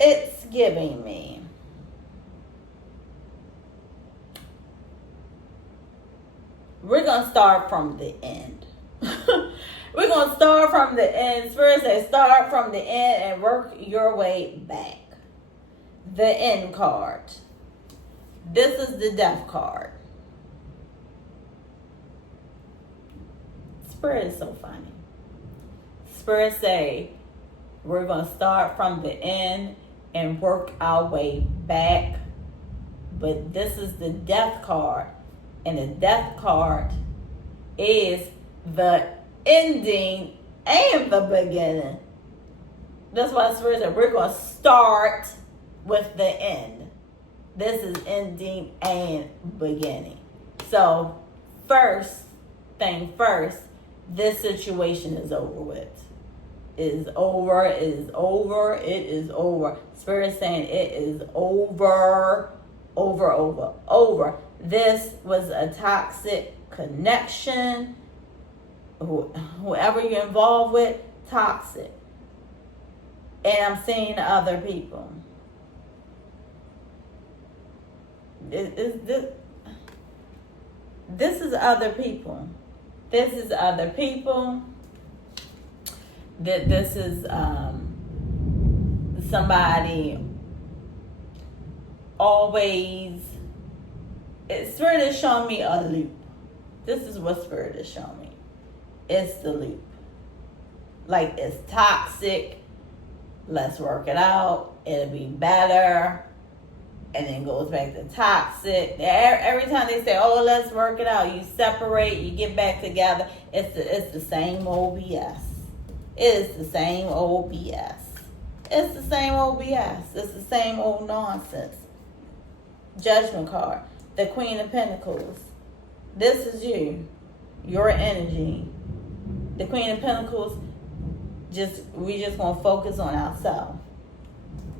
It's giving me we're going to start from the end. We're going to start from the end. Spirit says start from the end and work your way back. The End card. This is the Death card. Spirit is so funny. Spirit say we're going to start from the end and work our way back. But this is the Death card. And the Death card is the ending and the beginning. That's why Spirit said we're going to start with the end. This is ending and beginning. So, first thing first, this situation is over with. It is over. It is over. It is over. Spirit saying it is over. Over. This was a toxic connection. Whoever you're involved with, toxic. And I'm seeing other people. This is other people. This is other people. This is somebody always. Spirit is showing me a loop. This is what Spirit is showing me. It's the loop. Like it's toxic. Let's work it out. It'll be better. And then goes back to toxic. Every time they say, "Oh, let's work it out," you separate, you get back together. It's the same old BS. It is the same old BS. It's the same old BS. It's the same old nonsense. Judgment card. The Queen of Pentacles. This is you. Your energy. The Queen of Pentacles. We just gonna focus on ourselves.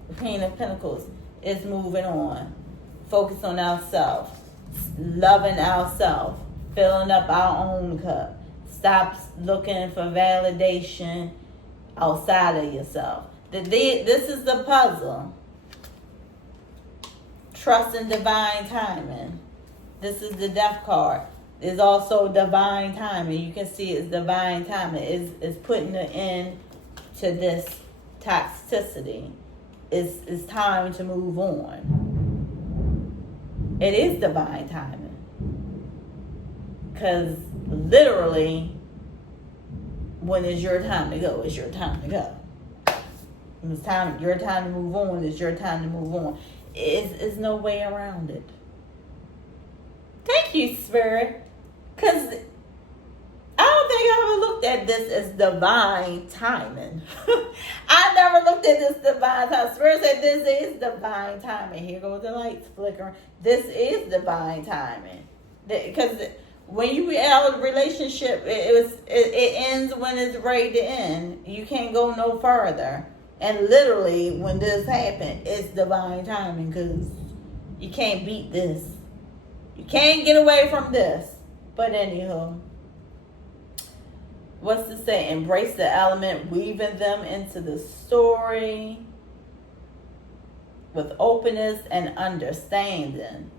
The Queen of Pentacles is moving on. Focus on ourselves. Loving ourselves. Filling up our own cup. Stop looking for validation outside of yourself. This is the puzzle. Trust in divine timing. This is the Death card. There's also divine timing. You can see it's divine timing. It's putting an end to this toxicity. It's time to move on. It is divine timing. Because literally, when it's your time to go, it's your time to go. When it's your time to move on, it's your time to move on. It's no way around it. Thank you, Spirit. Because I don't think I ever looked at this as divine timing. I never looked at this divine timing. Spirit said this is divine timing. Here goes the lights flickering. This is divine timing. Because when you have a relationship, it ends when it's ready to end. You can't go no further. And literally, when this happened, it's divine timing because you can't beat this. You can't get away from this. But anywho, what's to say? Embrace the element, weaving them into the story with openness and understanding.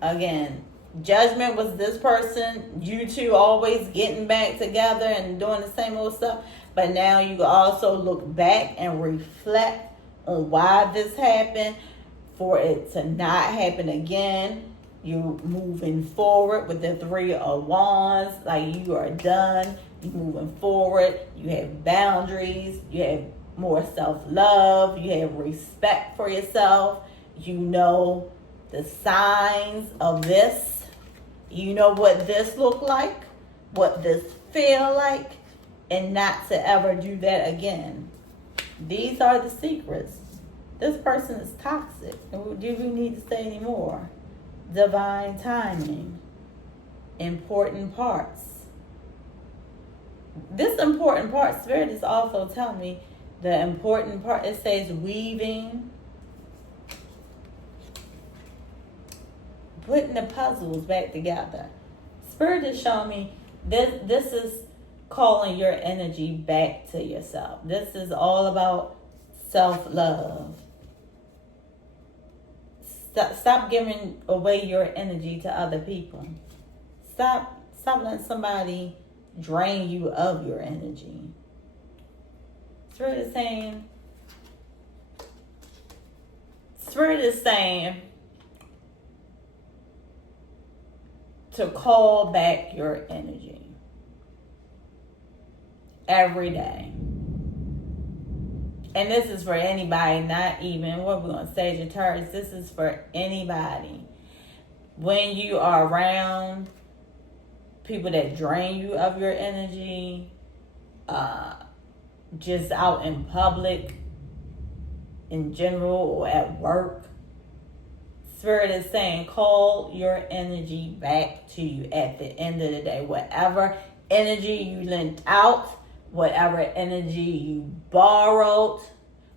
Again, judgment was this person, you two always getting back together and doing the same old stuff. But now you also look back and reflect on why this happened for it to not happen again. You're moving forward with the 3 of Wands. Like you are done. You're moving forward. You have boundaries. You have more self-love. You have respect for yourself. You know the signs of this. You know what this look like. What this feel like, and not to ever do that again. These are the secrets. This person is toxic. Do we need to say any more? Divine timing. Important parts. This important part, Spirit is also telling me the important part. It says weaving. Putting the puzzles back together. Spirit is showing me this is calling your energy back to yourself. This is all about self-love. Stop giving away your energy to other people. Stop letting somebody drain you of your energy. Spirit is saying to call back your energy every day. And this is for anybody, not even what we're going to say, Sagittarius. This is for anybody. When you are around people that drain you of your energy, just out in public, in general, or at work, Spirit is saying, call your energy back to you at the end of the day. Whatever energy you lent out, whatever energy you borrowed,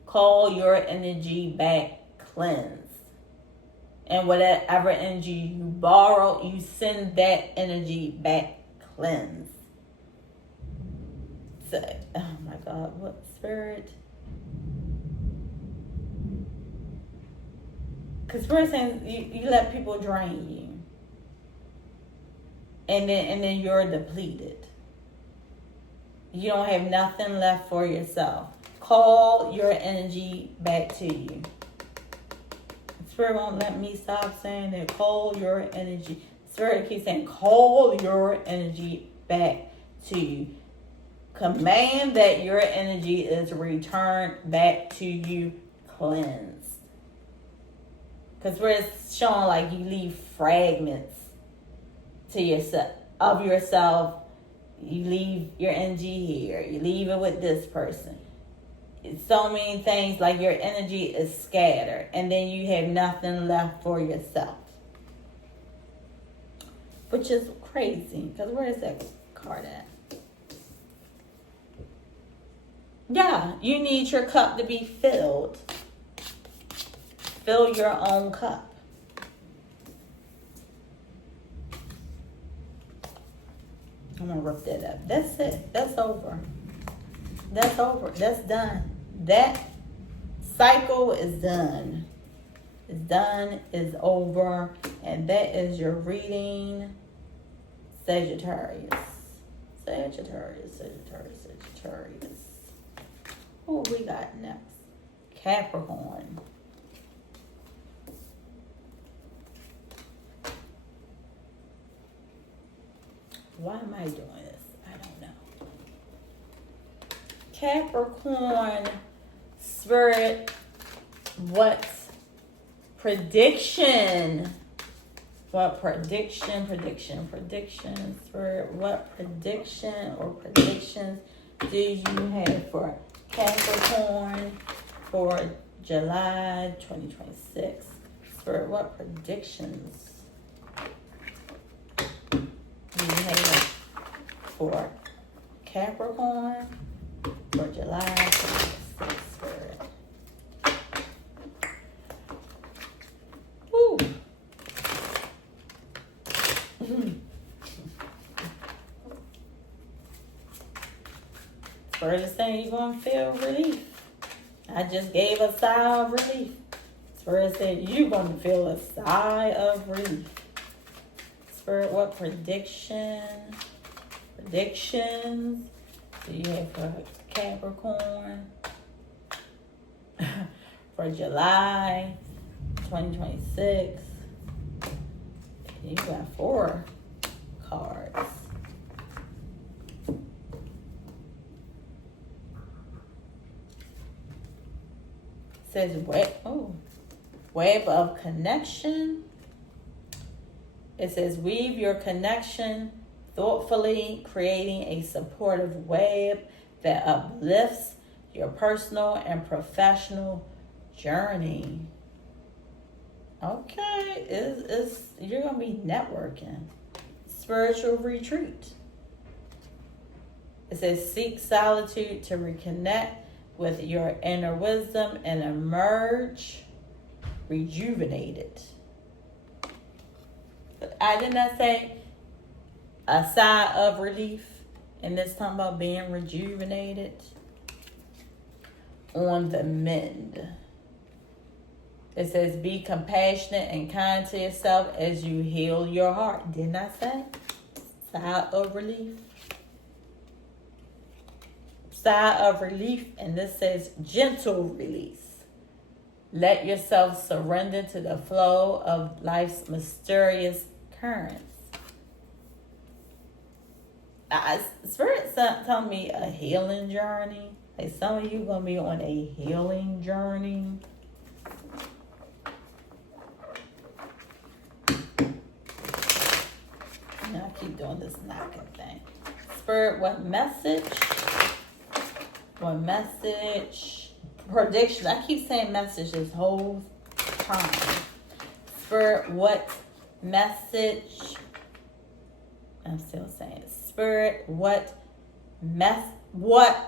call your energy back cleansed. And whatever energy you borrow, you send that energy back cleansed. So, oh my God, what Spirit? Because Spirit saying you let people drain you. And then you're depleted. You don't have nothing left for yourself. Call your energy back to you. Spirit won't let me stop saying that. Call your energy. Spirit keeps saying, call your energy back to you. Command that your energy is returned back to you cleansed. Because Spirit is showing like you leave fragments to yourself of yourself. You leave your energy here. You leave it with this person. It's so many things, like your energy is scattered. And then you have nothing left for yourself. Which is crazy. Because where is that card at? Yeah, you need your cup to be filled. Fill your own cup. I'm going to rip that up. That's it. That's over. That's over. That's done. That cycle is done. It's done. It's over. And that is your reading, Sagittarius. Sagittarius. What we got next? Capricorn. Why am I doing this? I don't know. Capricorn, Spirit, what prediction? What prediction, Spirit, what prediction or predictions do you have for Capricorn for July 2026? Spirit, what predictions do you have for Capricorn for July 26th, Spirit? Woo. Spirit is saying you're going to feel relief. I just gave a sigh of relief. Spirit said you're going to feel a sigh of relief. Spirit, what predictions do you have for Capricorn for July 2026? You got 4 cards. It says web of connection. It says weave your connection thoughtfully, creating a supportive web that uplifts your personal and professional journey. Okay, you're going to be networking. Spiritual retreat. It says seek solitude to reconnect with your inner wisdom and emerge rejuvenated. I did not say a sigh of relief, and this time about being rejuvenated. On the mend. It says be compassionate and kind to yourself as you heal your heart. Didn't I say? Sigh of relief. Sigh of relief, and this says gentle release. Let yourself surrender to the flow of life's mysterious currents. Spirit's telling me a healing journey. Like some of you going to be on a healing journey. I keep doing this knocking thing. Spirit, what message? What message? Prediction. I keep saying message this whole time. Spirit, what message? I'm still saying it. Spirit, what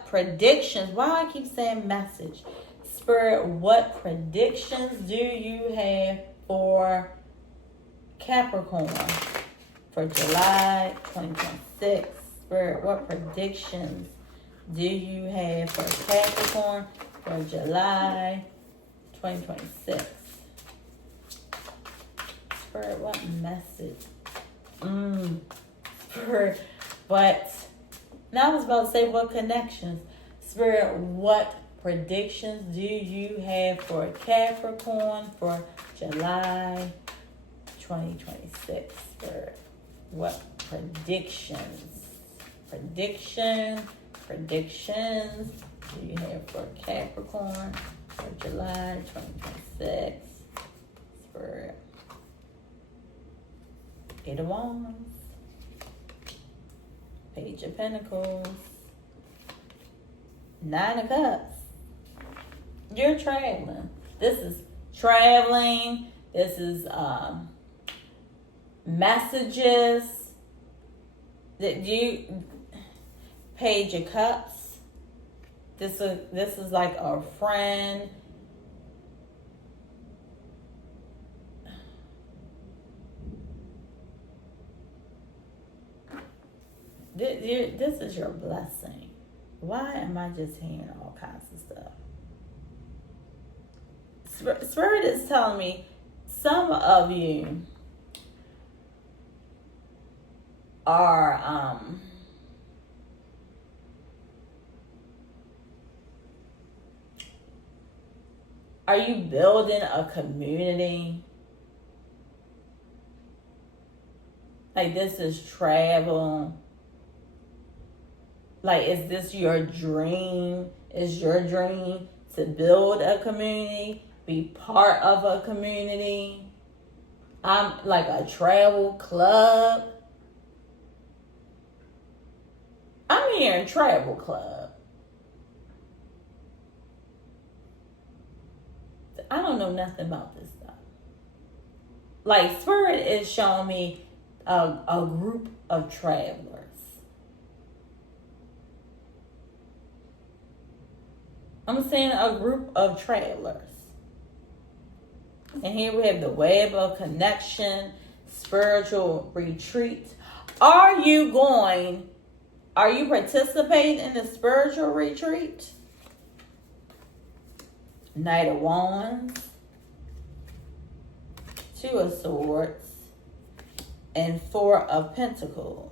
predictions? Why I keep saying message? Spirit, what predictions do you have for Capricorn for July 2026? Spirit, what predictions do you have for Capricorn for July 2026? Spirit, what message? Spirit, what? Now I was about to say what connections. Spirit, what predictions do you have for Capricorn for July 2026? Spirit, what predictions? Predictions do you have for Capricorn for July 2026? Spirit. Eight of Wands. Page of Pentacles. Nine of Cups. You're traveling. This is traveling. This is messages that you. Page of Cups. This is like a friend. This is your blessing. Why am I just hearing all kinds of stuff? Spirit is telling me some of you are you building a community? Like this is travel. Like, is this your dream? Is your dream to build a community? Be part of a community? I'm like a travel club. I'm hearing travel club. I don't know nothing about this stuff. Like, Spirit is showing me a group of travelers. I'm seeing a group of travelers. And here we have the web of connection, spiritual retreat. Are you participating in the spiritual retreat? Knight of Wands, Two of Swords, and Four of Pentacles.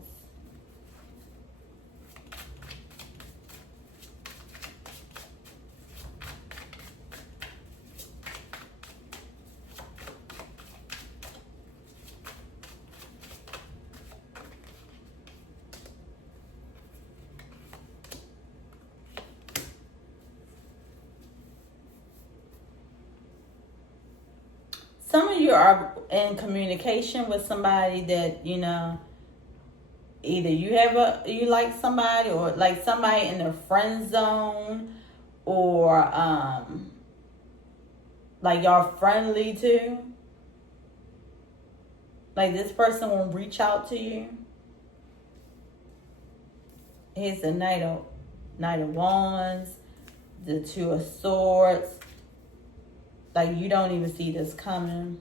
Some of you are in communication with somebody that, either you like somebody, or like somebody in the friend zone, or like y'all friendly too. Like this person will reach out to you. Here's the Knight of Wands, the Two of Swords. Like you don't even see this coming.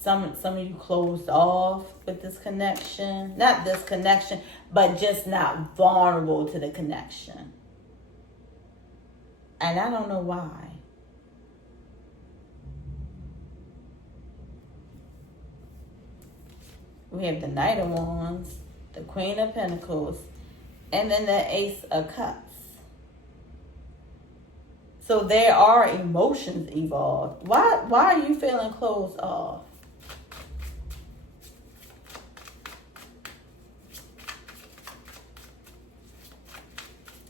Some of you closed off with this connection. Not this connection, but just not vulnerable to the connection. And I don't know why. We have the Knight of Wands, the Queen of Pentacles, and then the Ace of Cups. So there are emotions involved. Why are you feeling closed off?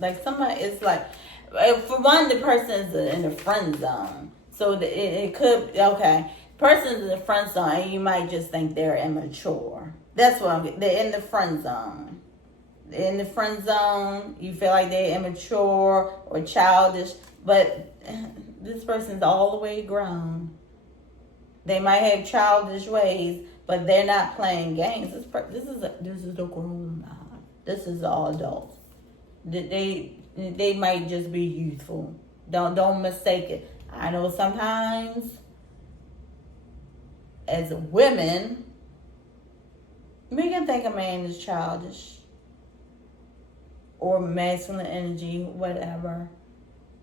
Like somebody is like, for one, the person is in the friend zone. So it could, okay, person's in the friend zone and you might just think they're immature. That's what I'm getting. They're in the friend zone. In the friend zone, you feel like they're immature or childish, but this person's all the way grown. They might have childish ways, but they're not playing games. This is a grown man. This is all adults. They might just be youthful. Don't mistake it. I know sometimes as women, we can think a man is childish or masculine energy, whatever.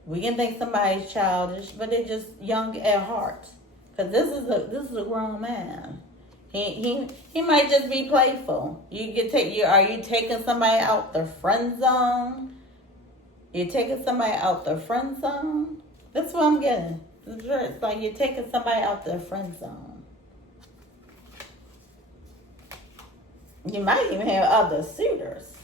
We can think somebody's childish, but they're just young at heart. Cause this is a grown man. He might just be playful. Are you taking somebody out the friend zone? You're taking somebody out the friend zone? That's what I'm getting. It's like you're taking somebody out the friend zone. You might even have other suitors.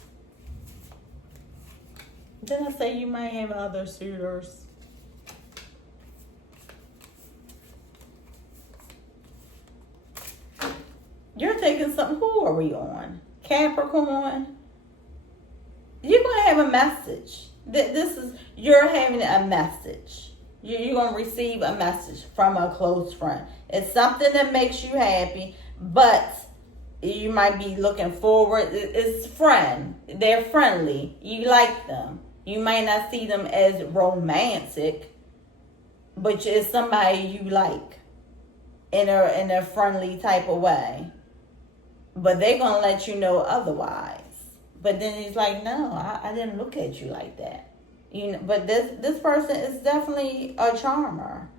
Didn't I say you might have other suitors? You're taking something. Who are we on? Capricorn. You're going to have a message. You're having a message. You're going to receive a message from a close friend. It's something that makes you happy, but you might be looking forward. It's friend. They're friendly. You like them. You might not see them as romantic, but it's somebody you like in a friendly type of way. But they're going to let you know otherwise. But then he's like, no, I didn't look at you like that. You know, but this person is definitely a charmer.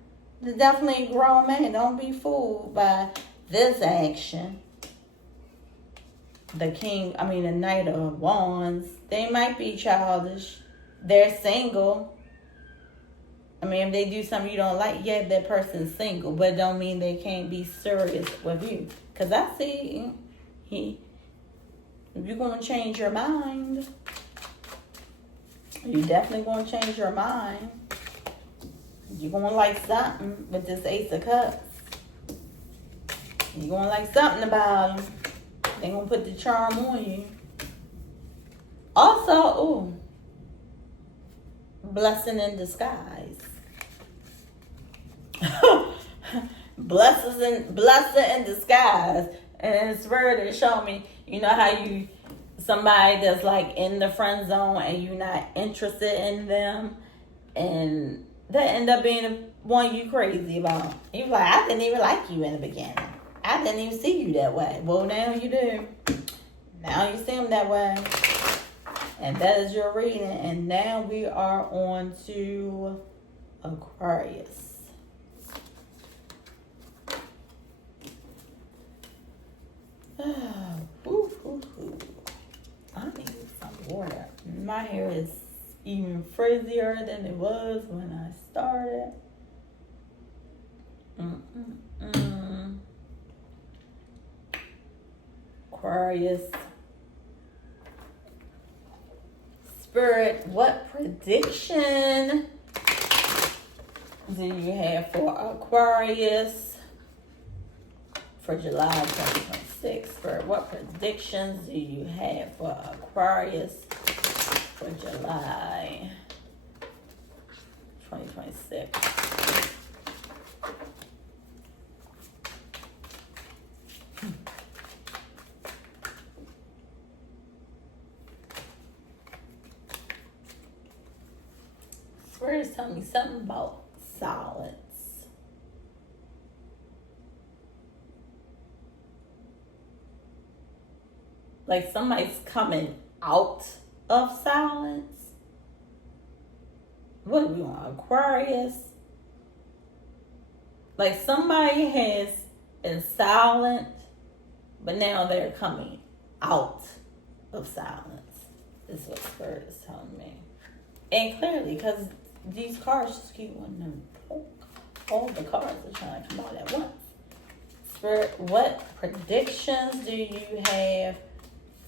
They're definitely a grown man. Don't be fooled by this action. The Knight of Wands. They might be childish. They're single. If they do something you don't like, yeah, that person's single. But it don't mean they can't be serious with you. Because I see... If you're going to change your mind, you're definitely going to change your mind. You're going to like something with this Ace of Cups. You're going to like something about them. They're going to put the charm on you. Also, blessing in disguise. Blessing in disguise. And Spirit is showing me, you know how somebody that's like in the friend zone and you're not interested in them, and that end up being the one you crazy about. You're like, I didn't even like you in the beginning. I didn't even see you that way. Well, now you do. Now you see them that way. And that is your reading. And now we are on to Aquarius. I need some water. My hair is even frizzier than it was when I started. Aquarius. Spirit, what prediction do you have for Aquarius for July 2026. For what predictions do you have for Aquarius for July 2026? Spirit is telling me something about silence. Like somebody's coming out of silence. What do we want? Aquarius? Like somebody has been silent, but now they're coming out of silence. Is what Spirit is telling me. And clearly, because these cards just keep wanting to poke. All the cards are trying to come out at once. Spirit, what predictions do you have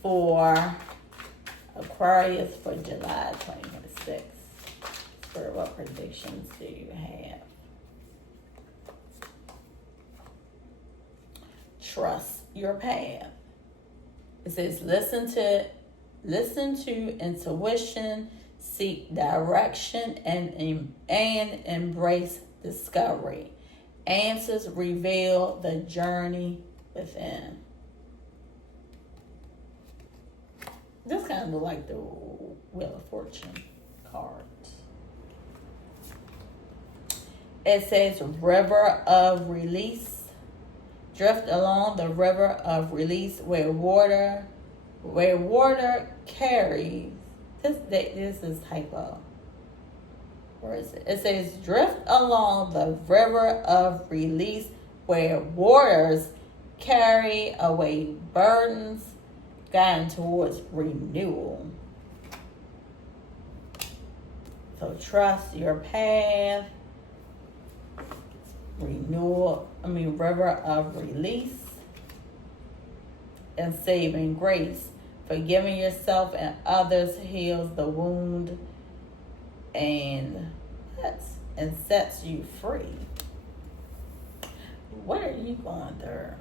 for Aquarius for July 2026? Spirit, what predictions do you have? Trust your path. It says listen to intuition, seek direction, and embrace discovery. Answers reveal the journey within. This kind of look like the Wheel of Fortune card. It says river of release. Drift along the river of release where water carries. This is typo. Where is it? It says drift along the river of release where waters carry away burdens, guiding towards renewal. So trust your path. River of release and saving grace. Forgiving yourself and others heals the wound and sets you free. What are you going through?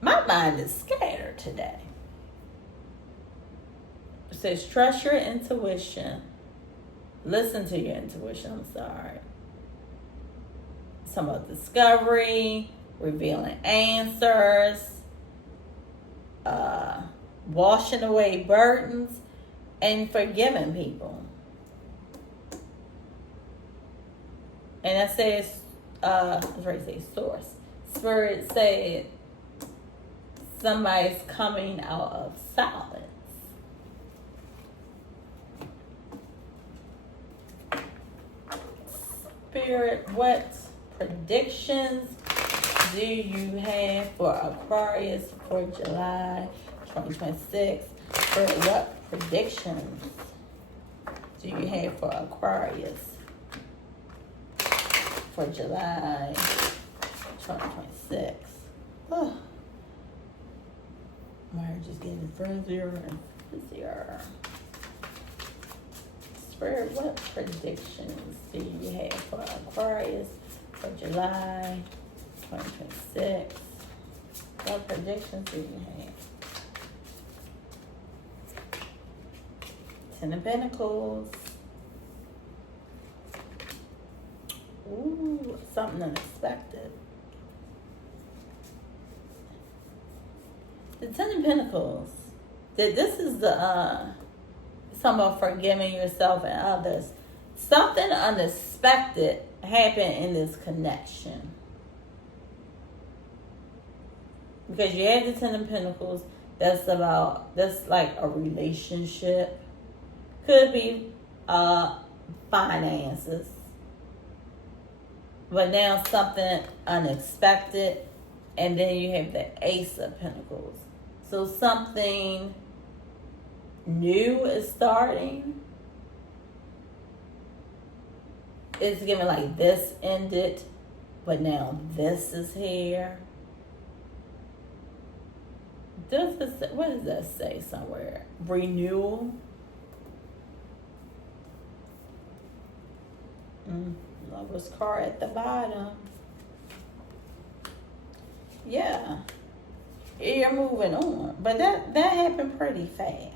My mind is scattered today. It says trust your intuition. Listen to your intuition. I'm sorry. Some of discovery, revealing answers, washing away burdens, and forgiving people. And that says, I was ready to say source. Spirit said somebody's coming out of silence. Spirit, what predictions do you have for Aquarius for July 2026? For what predictions do you have for Aquarius for July 2026? Oh, my heart just getting frizzier and frizzier. Spirit, what predictions do you have for Aquarius for July 2026? What predictions do you have? Ten of Pentacles. Ooh, something unexpected. The Ten of Pentacles. This is the some of forgiving yourself and others. Something unexpected happened in this connection. Because you have the Ten of Pentacles, that's like a relationship. Could be finances. But now something unexpected. And then you have the Ace of Pentacles. So something new is starting. It's given like this ended, but now this is here. What does that say somewhere? Renewal. Lover's card at the bottom. Yeah. You're moving on. But that happened pretty fast.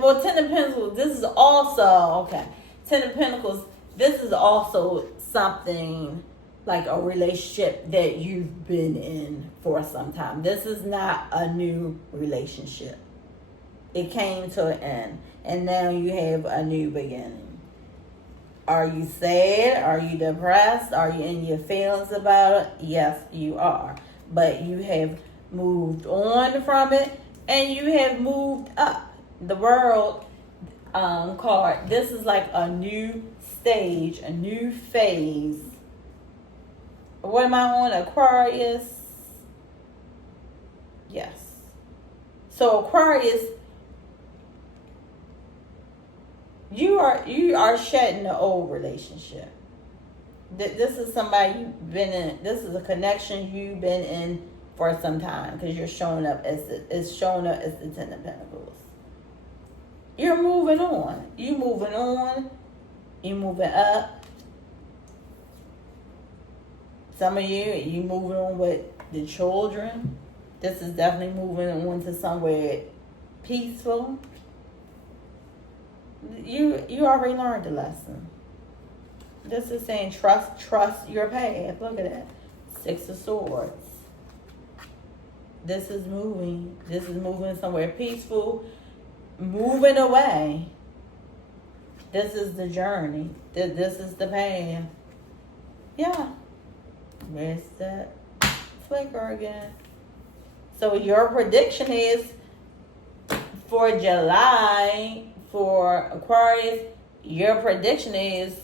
Well, Ten of Pentacles, this is also, okay. Ten of Pentacles, this is also something like a relationship that you've been in for some time. This is not a new relationship. It came to an end, and now you have a new beginning. Are you sad? Are you depressed? Are you in your feelings about it? Yes, you are. But you have moved on from it, and you have moved up. The World card, this is like a new stage, a new phase. What am I on? Aquarius? Yes. So Aquarius, you are shedding the old relationship. This is somebody you've been in. This is a connection you've been in for some time, because you're showing up as it's showing up as the Ten of Pentacles. You're moving on. You moving on. You moving up. Some of you moving on with the children. This is definitely moving on to somewhere peaceful. You already learned the lesson. This is saying trust your path. Look at that. Six of Swords. This is moving. This is moving somewhere peaceful. Moving away. This is the journey. This is the path. Yeah. Where's that flicker again? So your prediction is for July, for Aquarius, your prediction is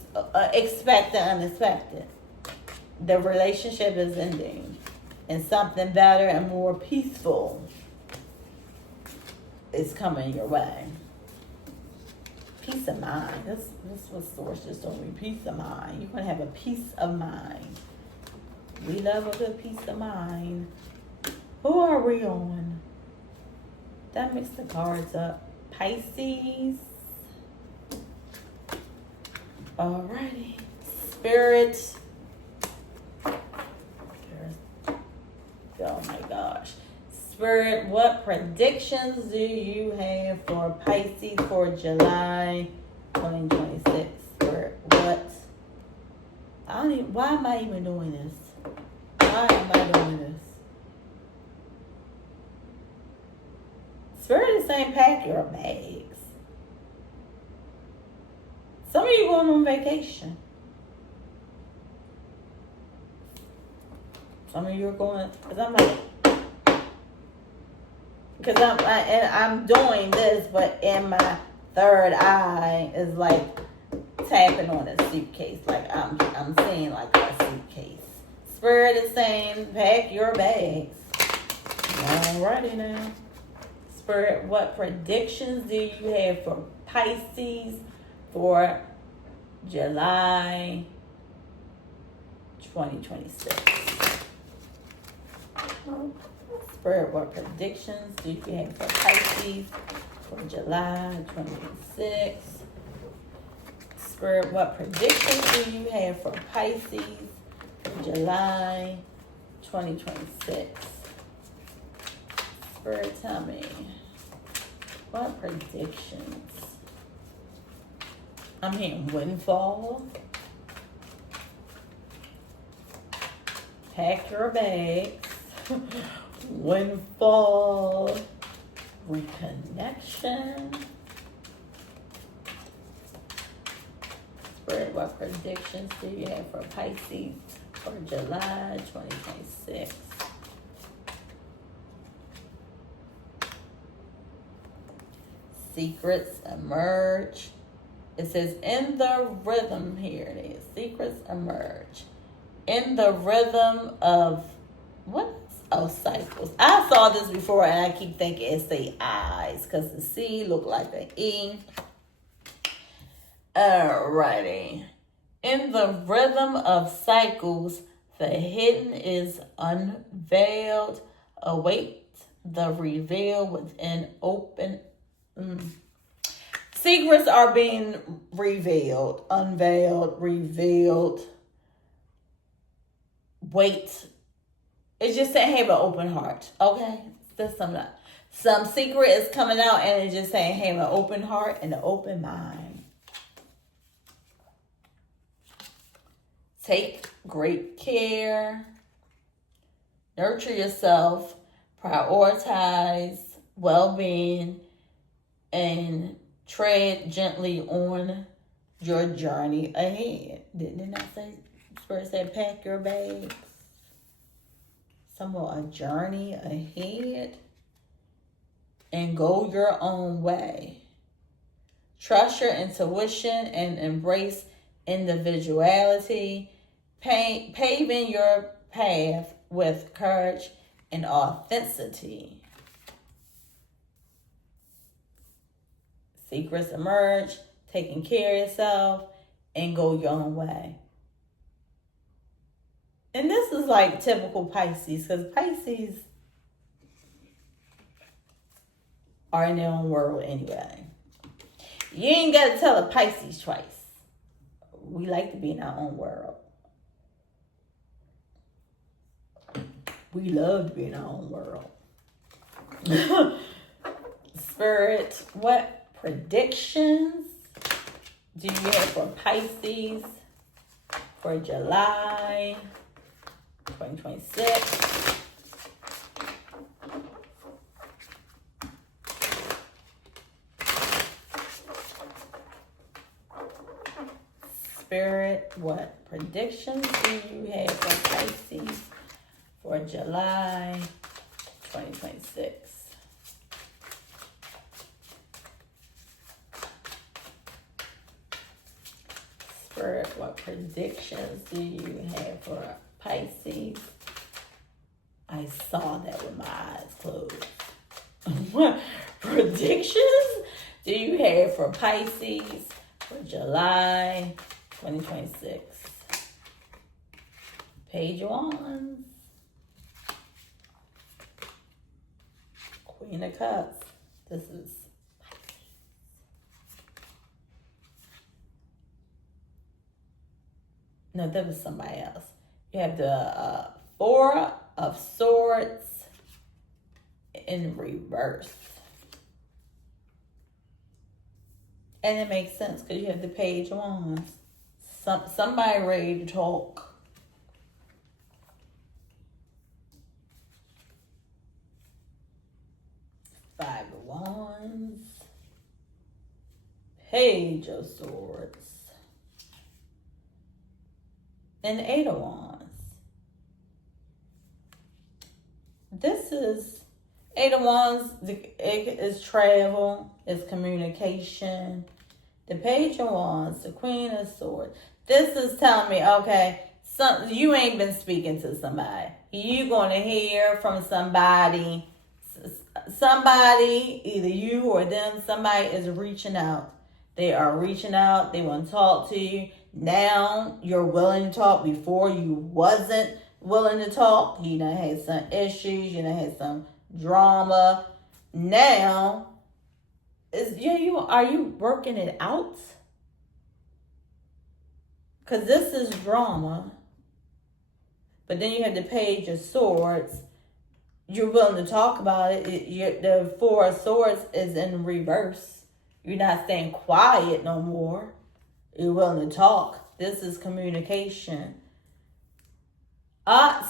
expect the unexpected. The relationship is ending, and something better and more peaceful is coming your way. Peace of mind. This was Source just told me. Peace of mind. You're going to have a peace of mind. We love a good peace of mind. Who are we on? That mixed the cards up. Pisces. Alrighty. Spirit. Oh my gosh. Spirit, what predictions do you have for Pisces for July 2026? Spirit, what? Why am I even doing this? Why am I doing this? Spirit is saying pack your bags. Some of you going on vacation. Some of you are going, because I'm doing this, but in my third eye is like tapping on a suitcase. Like I'm seeing like a suitcase. Spirit is saying pack your bags. Alrighty now. Spirit, what predictions do you have for Pisces for July 2026? Spirit, what predictions do you have for Pisces for July 2026? Spirit, what predictions do you have for Pisces for July 2026? Spirit, tell me, what predictions? I'm hearing windfall. Pack your bags. Windfall. Reconnection. Spirit, what predictions do you have for Pisces for July 2026? Secrets emerge. It says in the rhythm, here it is. Secrets emerge. In the rhythm of what? Oh, cycles. I saw this before and I keep thinking it's the eyes because the C look like an E. Alrighty. In the rhythm of cycles, the hidden is unveiled. Await the reveal within open. Secrets are being revealed, unveiled, revealed. Wait. It's just saying have an open heart. Okay? That's some secret is coming out, and it's just saying have an open heart and an open mind. Take great care. Nurture yourself. Prioritize well-being. And tread gently on your journey ahead. Didn't I say, Spirit said pack your bags? Somewhat a journey ahead. And go your own way. Trust your intuition and embrace individuality. Paving your path with courage and authenticity. Secrets emerge, taking care of yourself, and go your own way. And this is like typical Pisces, because Pisces are in their own world anyway. You ain't got to tell a Pisces twice. We like to be in our own world. We love to be in our own world. Spirit, what predictions do you have for Pisces for July 2026? Spirit, what predictions do you have for Pisces for July 2026? Spirit, what predictions do you have for Pisces? I saw that with my eyes closed. What predictions do you have for Pisces for July 2026? Page of Wands. Queen of Cups. This is no, that was somebody else. You have the Four of Swords in reverse. And it makes sense because you have the Page of Wands. Somebody ready to talk. Five of Wands. Page of Swords. And Eight of Wands. This is Eight of Wands. It is travel. It's communication. The Page of Wands. The Queen of Swords. This is telling me, okay, you ain't been speaking to somebody. You going to hear from somebody. Somebody, either you or them, somebody is reaching out. They are reaching out. They want to talk to you. Now you're willing to talk. Before you wasn't willing to talk. You done had some issues. You done had some drama. Now, are you working it out? Because this is drama. But then you have the Page of Swords. You're willing to talk about it. The Four of Swords is in reverse. You're not staying quiet no more. You're willing to talk. This is communication.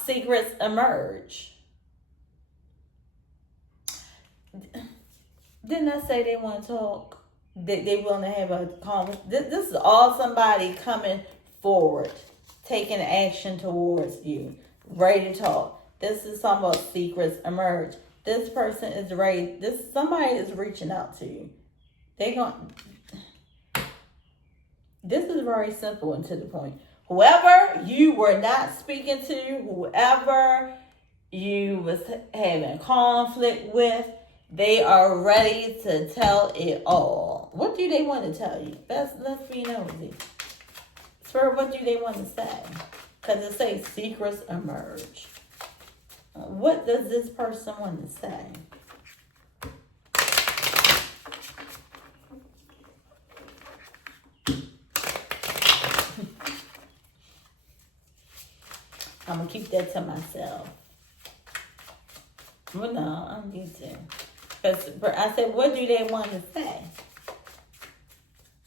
Secrets emerge. Didn't I say they want to talk? They willing to have a conversation. This is all somebody coming forward, taking action towards you, ready to talk. This is talking about secrets emerge. This person is ready. Somebody is reaching out to you. This is very simple and to the point. Whoever you were not speaking to, whoever you was having conflict with, they are ready to tell it all. What do they want to tell you? Let's be nosy. Spirit, what do they want to say? Because it says secrets emerge. What does this person want to say? I'm going to keep that to myself. Well, no, I don't need to. Because I said, what do they want to say?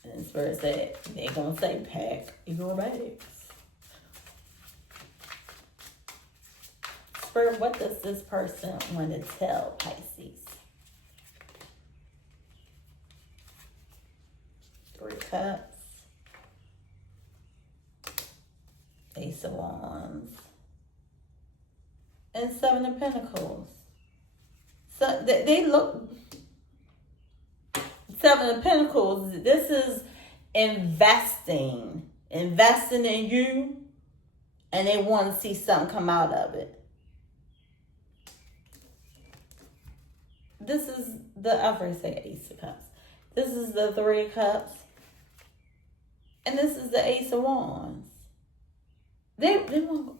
And Spirit said, they're going to say, pack your bags. Spirit, what does this person want to tell Pisces? 3 Cups. Ace of Wands. And 7 of Pentacles. So they look... 7 of Pentacles, this is investing in you, and they want to see something come out of it. This is the, I first say Ace of Cups. This is the 3 of Cups, and this is the Ace of Wands. They want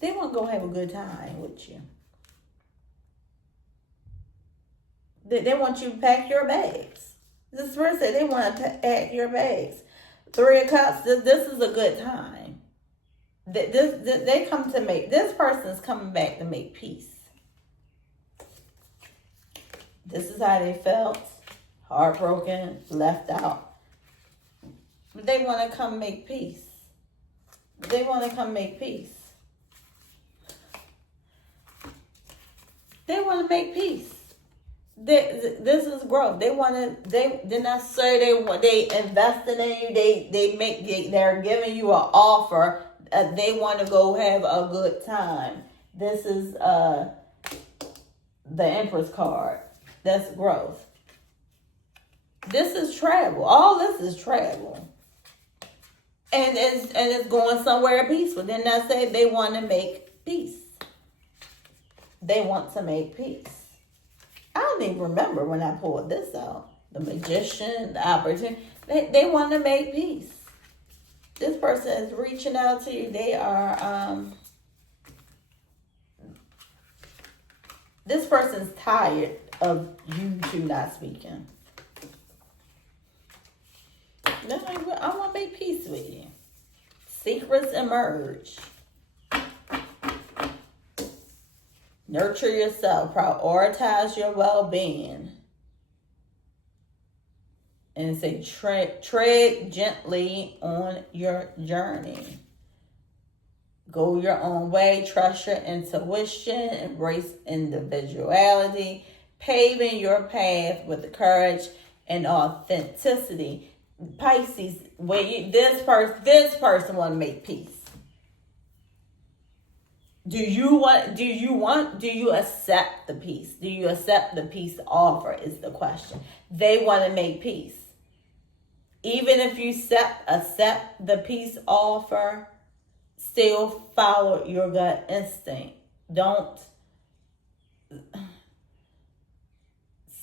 to go have a good time with you. They want you to pack your bags. This person said they want to pack your bags. 3 of Cups, this is a good time. They come to make, this person's coming back to make peace. This is how they felt. Heartbroken, left out. But they want to come make peace. They want to come make peace. They want to make peace. This is growth. They want to. They're not say they investing in you. They're giving you an offer. They want to go have a good time. This is the Empress card. That's growth. This is travel. All this is travel. And it's going somewhere peaceful. Then I say they want to make peace. They want to make peace. I don't even remember when I pulled this out. The Magician, the Opportunity. They want to make peace. This person is reaching out to you. They are, this person's tired of you two not speaking. I want to make peace with you. Secrets emerge. Nurture yourself. Prioritize your well-being. And say, tread gently on your journey. Go your own way. Trust your intuition. Embrace individuality. Paving your path with courage and authenticity. Pisces, this person want to make peace. Do you accept the peace? Do you accept the peace offer is the question. They want to make peace. Even if you accept the peace offer, still follow your gut instinct. Don't.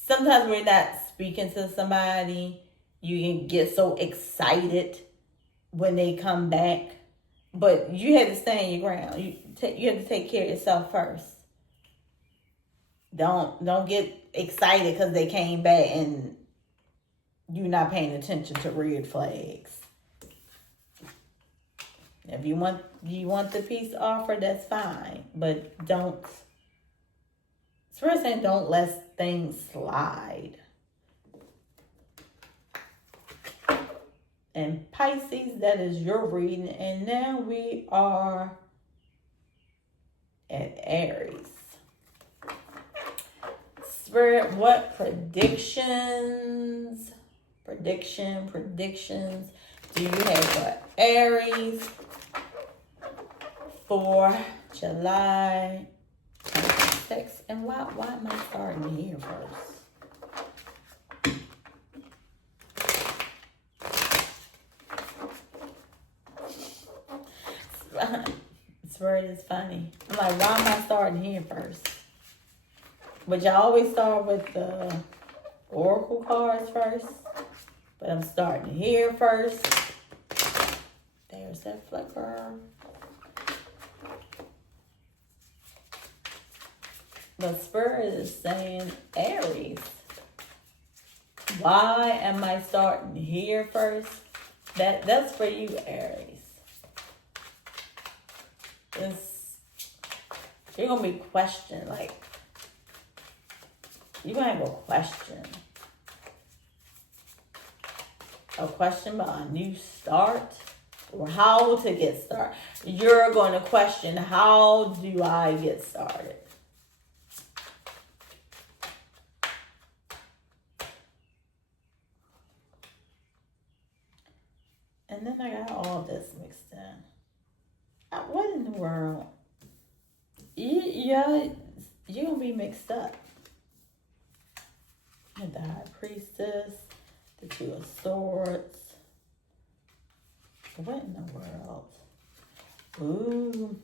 Sometimes we're not speaking to somebody. You can get so excited when they come back. But you have to stand your ground. You have to take care of yourself first. Don't get excited because they came back and you're not paying attention to red flags. If you want the peace offer, that's fine. But don't. First thing, don't let things slide. And Pisces, that is your reading. And now we are at Aries. Spirit, what predictions do you have for Aries for July 26th? And why am I starting here first? Spirit is funny. I'm like, why am I starting here first? But y'all always start with the Oracle cards first. But I'm starting here first. There's that flicker. The Spirit is saying, Aries, why am I starting here first? That's for you, Aries. You're going to be questioned, like, You're going to have a question. A question about a new start or how to get started. You're going to question, how do I get started? And then I got all this mixed in. What in the world? You're going to be mixed up. And the High Priestess, the Two of Swords. What in the world? Ooh.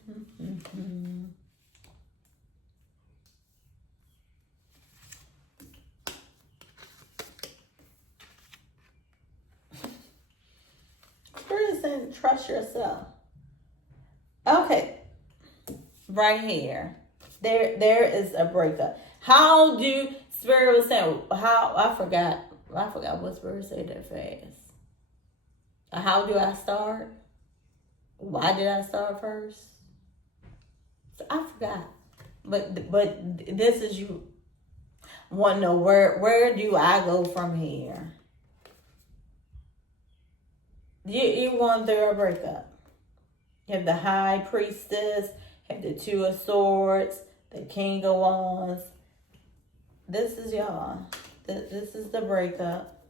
Spirit is saying trust yourself. Okay. Right here. There is a breakup. How do Spirit was saying, I forgot what Spirit said that fast. How do I start? Why did I start first? So I forgot. But this is you want to know where do I go from here? You're going through a breakup. You have the High Priestess, have the Two of Swords, the King of Wands. This is y'all. This is the breakup.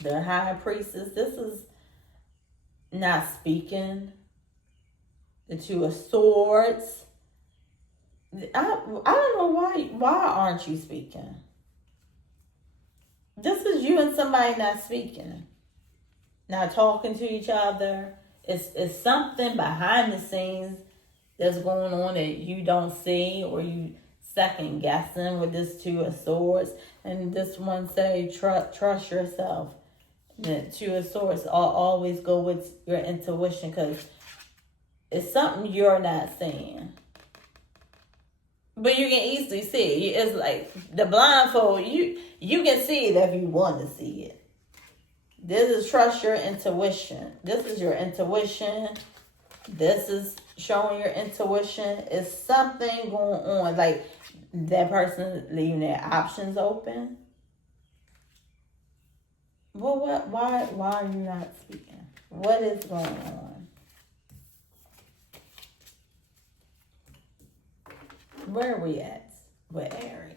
The High Priestess. This is not speaking. The Two of Swords. I don't know why aren't you speaking? This is you and somebody not speaking. Not talking to each other. It's something behind the scenes that's going on that you don't see, or you second guessing with this Two of Swords. And this one say trust yourself. The Two of Swords always go with your intuition, because it's something you're not seeing. But you can easily see it. It's like the blindfold. You can see it if you want to see it. This is trust your intuition. This is your intuition. This is showing your intuition. It's something going on. Like that person leaving their options open. Well, why are you not speaking? What is going on? Where are we at with Aries?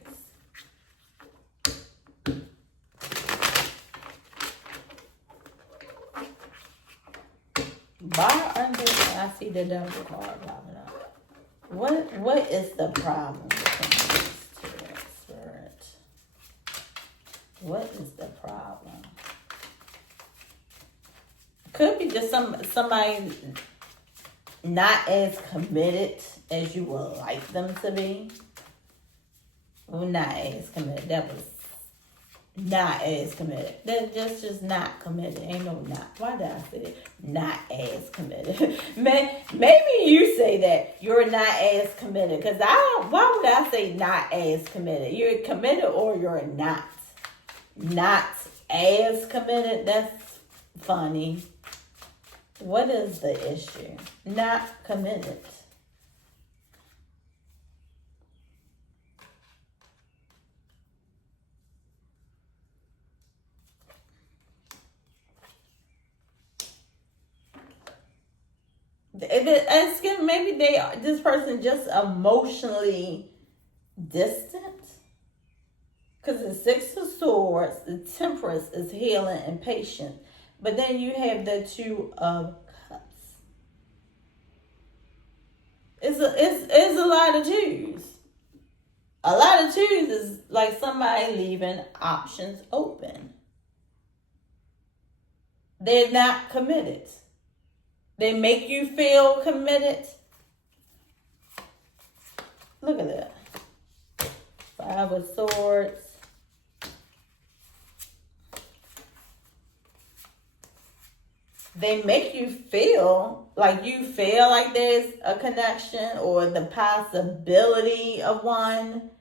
Why under I see the devil card popping up? What is the problem with these two, Spirit? What is the problem? Could be just somebody not as committed as you would like them to be. Well, not as committed. That was not as committed. They're just not committed. Ain't no not. Why did I say it? Not as committed. Maybe you say that you're not as committed. Because why would I say not as committed? You're committed or you're not. Not as committed. That's funny. What is the issue? Not committed. Maybe this person just emotionally distant. Because the Six of Swords, the Temperance is healing and patient. But then you have the Two of Cups. It's a lot of twos. A lot of twos is like somebody leaving options open. They're not committed. They make you feel committed. Look at that. Five of Swords. They make you feel like there's a connection or the possibility of one,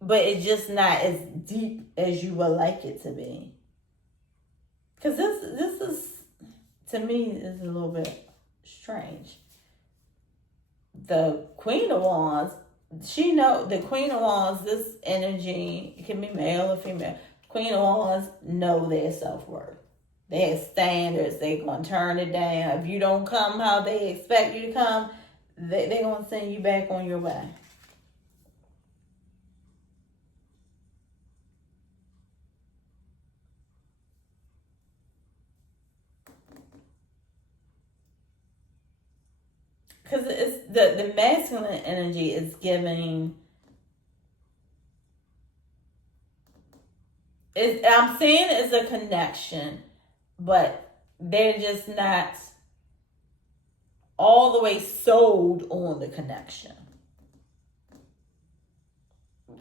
but it's just not as deep as you would like it to be. Because this is, to me, is a little bit strange. The Queen of Wands she know the Queen of Wands, this energy, it can be male or female. Queen of Wands know their self-worth. They have standards. They're going to turn it down. If you don't come how they expect you to come, they're going to send you back on your way. Because it's the masculine energy is giving. I'm saying it's a connection, but they're just not all the way sold on the connection.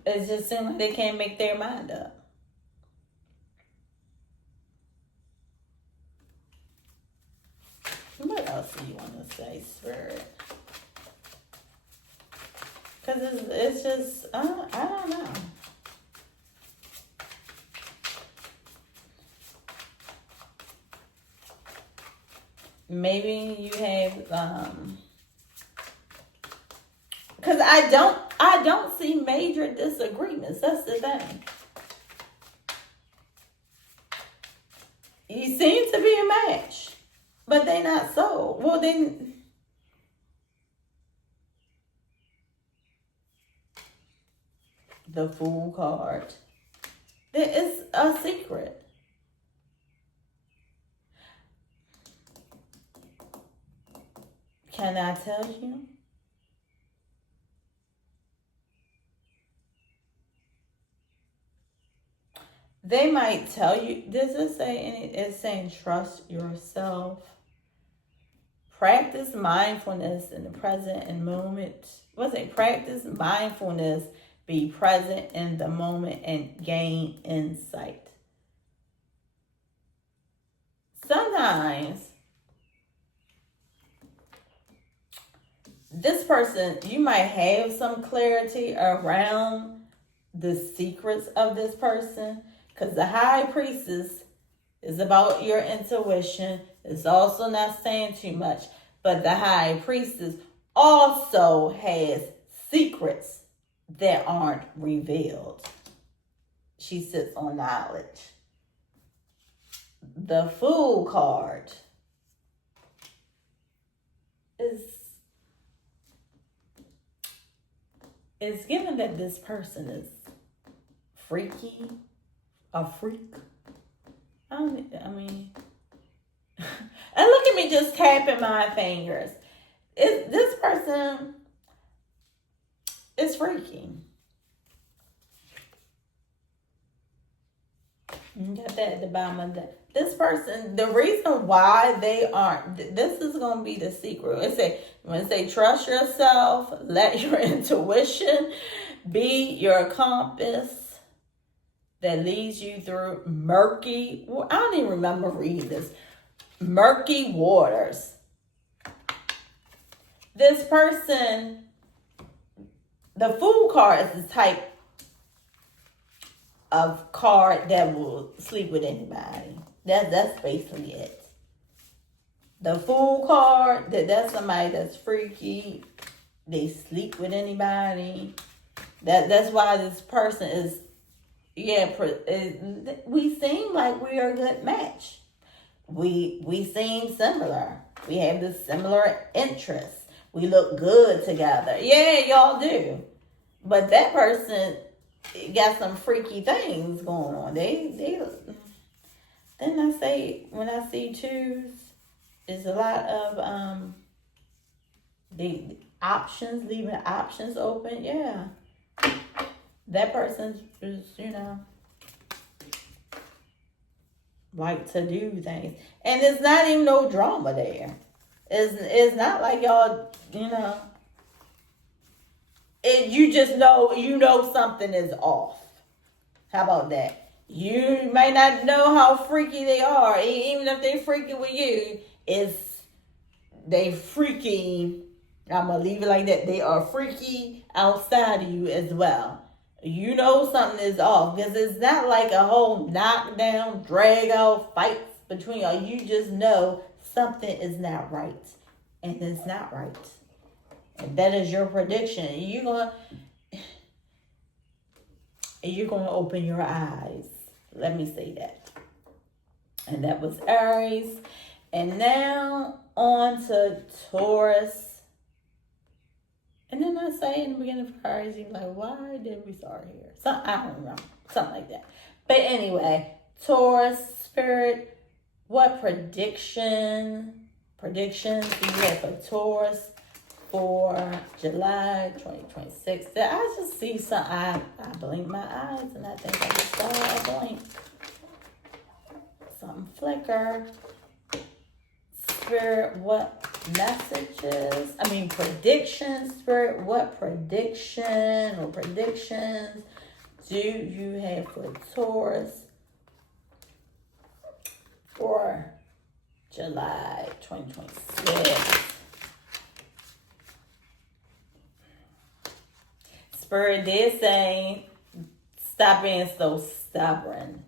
It just seems like they can't make their mind up. What else do you want to say, Spirit? Because it's just, I don't know. Maybe you have, because I don't see major disagreements. That's the thing. You seem to be a match. But they not so. Well, then, the Fool card. There is a secret. Can I tell you? They might tell you. Does it say it's saying trust yourself? Practice mindfulness in the present and moment. What's it? Practice mindfulness, be present in the moment, and gain insight. Sometimes this person, you might have some clarity around the secrets of this person, because the High Priestess is about your intuition. It's also not saying too much, but the High Priestess also has secrets that aren't revealed. She sits on knowledge. The Fool card is given that this person is freaky, a freak. I mean, and look at me just tapping my fingers. This person is freaky. You got that at the bottom of that. This person, the reason why they aren't, this is going to be the secret. When it say trust yourself, let your intuition be your compass that leads you through murky, I don't even remember reading this, murky waters. This person, the Fool card is the type of card that will sleep with anybody. That's basically it. The Fool card, that's somebody that's freaky. They sleep with anybody. That's why this person is, we seem like we are a good match. We seem similar. We have this similar interests. We look good together. Yeah, y'all do. But that person got some freaky things going on. Then I say, when I see twos, there's a lot of the options, leaving options open. Yeah. That person is, like to do things. And there's not even no drama there. It's not like y'all, you just know, something is off. How about that? You may not know how freaky they are. Even if they're freaky with you, they freaky. I'm going to leave it like that. They are freaky outside of you as well. You know something is off. Because it's not like a whole knockdown, drag out fights between y'all. You just know something is not right. And it's not right. And that is your prediction. You're gonna open your eyes. Let me say that. And that was Aries. And now on to Taurus. And then I say in the beginning of Aries, you're like, why did we start here? I don't know. Something like that. But anyway, Taurus, Spirit, what predictions do you have for Taurus for July 2026? Did I just see something? I blinked my eyes and I think I just saw a blink. Something flicker. Spirit, what predictions, Spirit, what predictions do you have for Taurus for July 2026? Spirit did say, stop being so stubborn.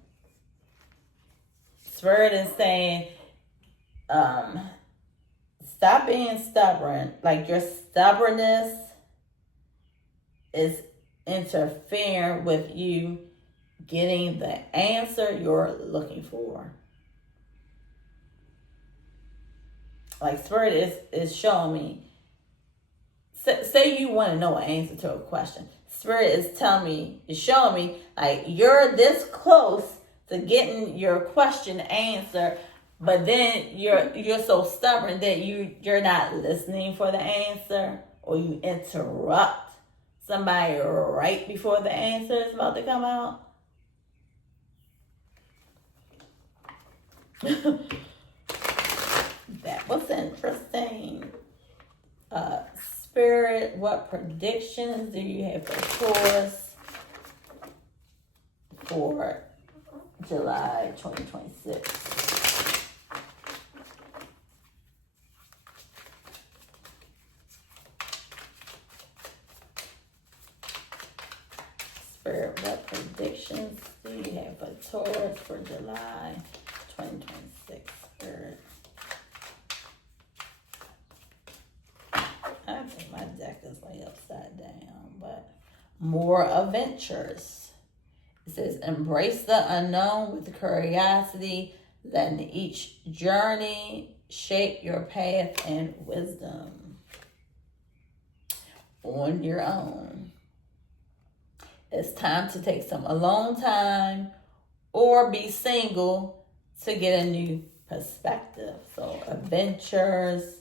Spirit is saying, stop being stubborn. Like your stubbornness is interfering with you getting the answer you're looking for. Like Spirit is showing me. Say you want to know an answer to a question. Spirit is showing me like you're this close to getting your question answered, but then you're so stubborn that you're not listening for the answer, or you interrupt somebody right before the answer is about to come out. That was interesting. Spirit, what predictions do you have for Taurus for July 2026? Spirit, what predictions do you have for Taurus for July 2026? Spirit. I think my deck is like upside down, but more adventures. It says, embrace the unknown with curiosity, letting each journey shape your path and wisdom on your own. It's time to take some alone time or be single to get a new perspective. So adventures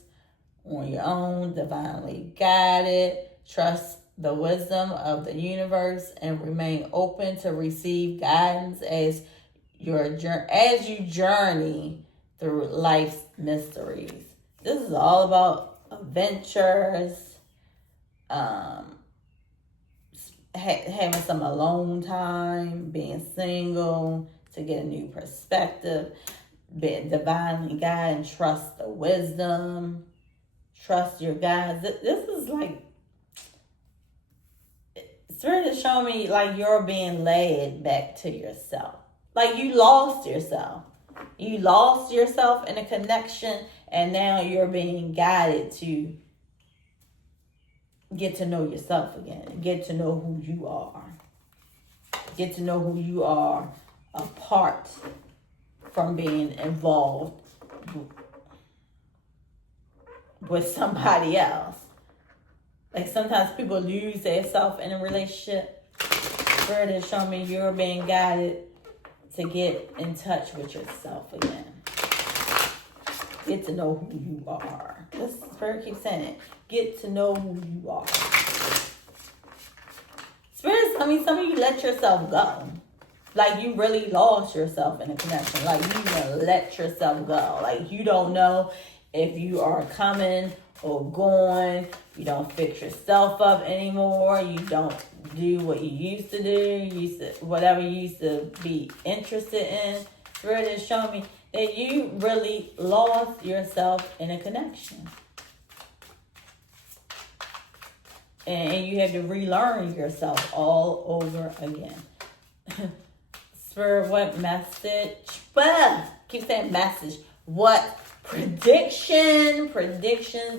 on your own, divinely guided. Trust the wisdom of the universe and remain open to receive guidance as you journey through life's mysteries. This is all about adventures, having some alone time, being single to get a new perspective, being divinely guided, and trust the wisdom. Trust your guides. This is like, Spirit is showing me like you're being led back to yourself. Like you lost yourself. You lost yourself in a connection, and now you're being guided to get to know yourself again. Get to know who you are. Get to know who you are apart from being involved with somebody else. Like sometimes people lose their self in a relationship. Spirit is showing me you're being guided to get in touch with yourself again. Get to know who you are. This Spirit keeps saying it. Get to know who you are. Spirit, some of you let yourself go. Like you really lost yourself in a connection. Like you let yourself go. Like you don't know if you are coming or going. You don't fix yourself up anymore. You don't do what you used to do. Whatever you used to be interested in. Spirit is showing me that you really lost yourself in a connection. And you have to relearn yourself all over again. Spirit, what message? Keep saying message. What predictions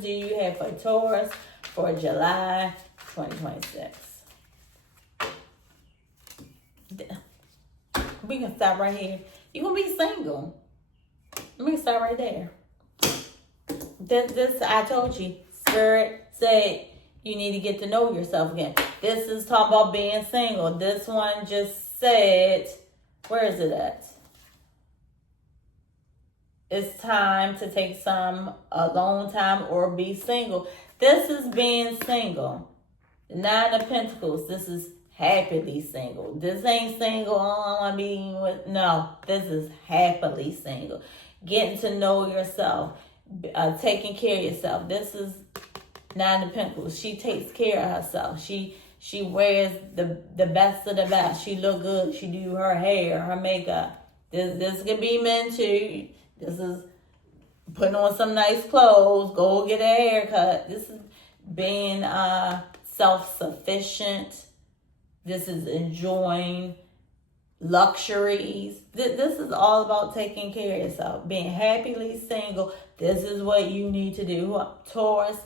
do you have for Taurus for July 2026. We can stop right here. You're going to be single. We can start right there. This, I told you, Spirit said you need to get to know yourself again. This is talking about being single. This one just said, where is it at? It's time to take some alone time or be single. This is being single. The Nine of Pentacles. This is happily single. This ain't single. Oh, I want to be with. No, this is happily single. Getting to know yourself. Taking care of yourself. This is Nine of Pentacles. She takes care of herself. She wears the best of the best. She look good. She do her hair, her makeup. This could be men too. This is putting on some nice clothes. Go get a haircut. This is being self-sufficient. This is enjoying luxuries. This is all about taking care of yourself. Being happily single. This is what you need to do. Taurus,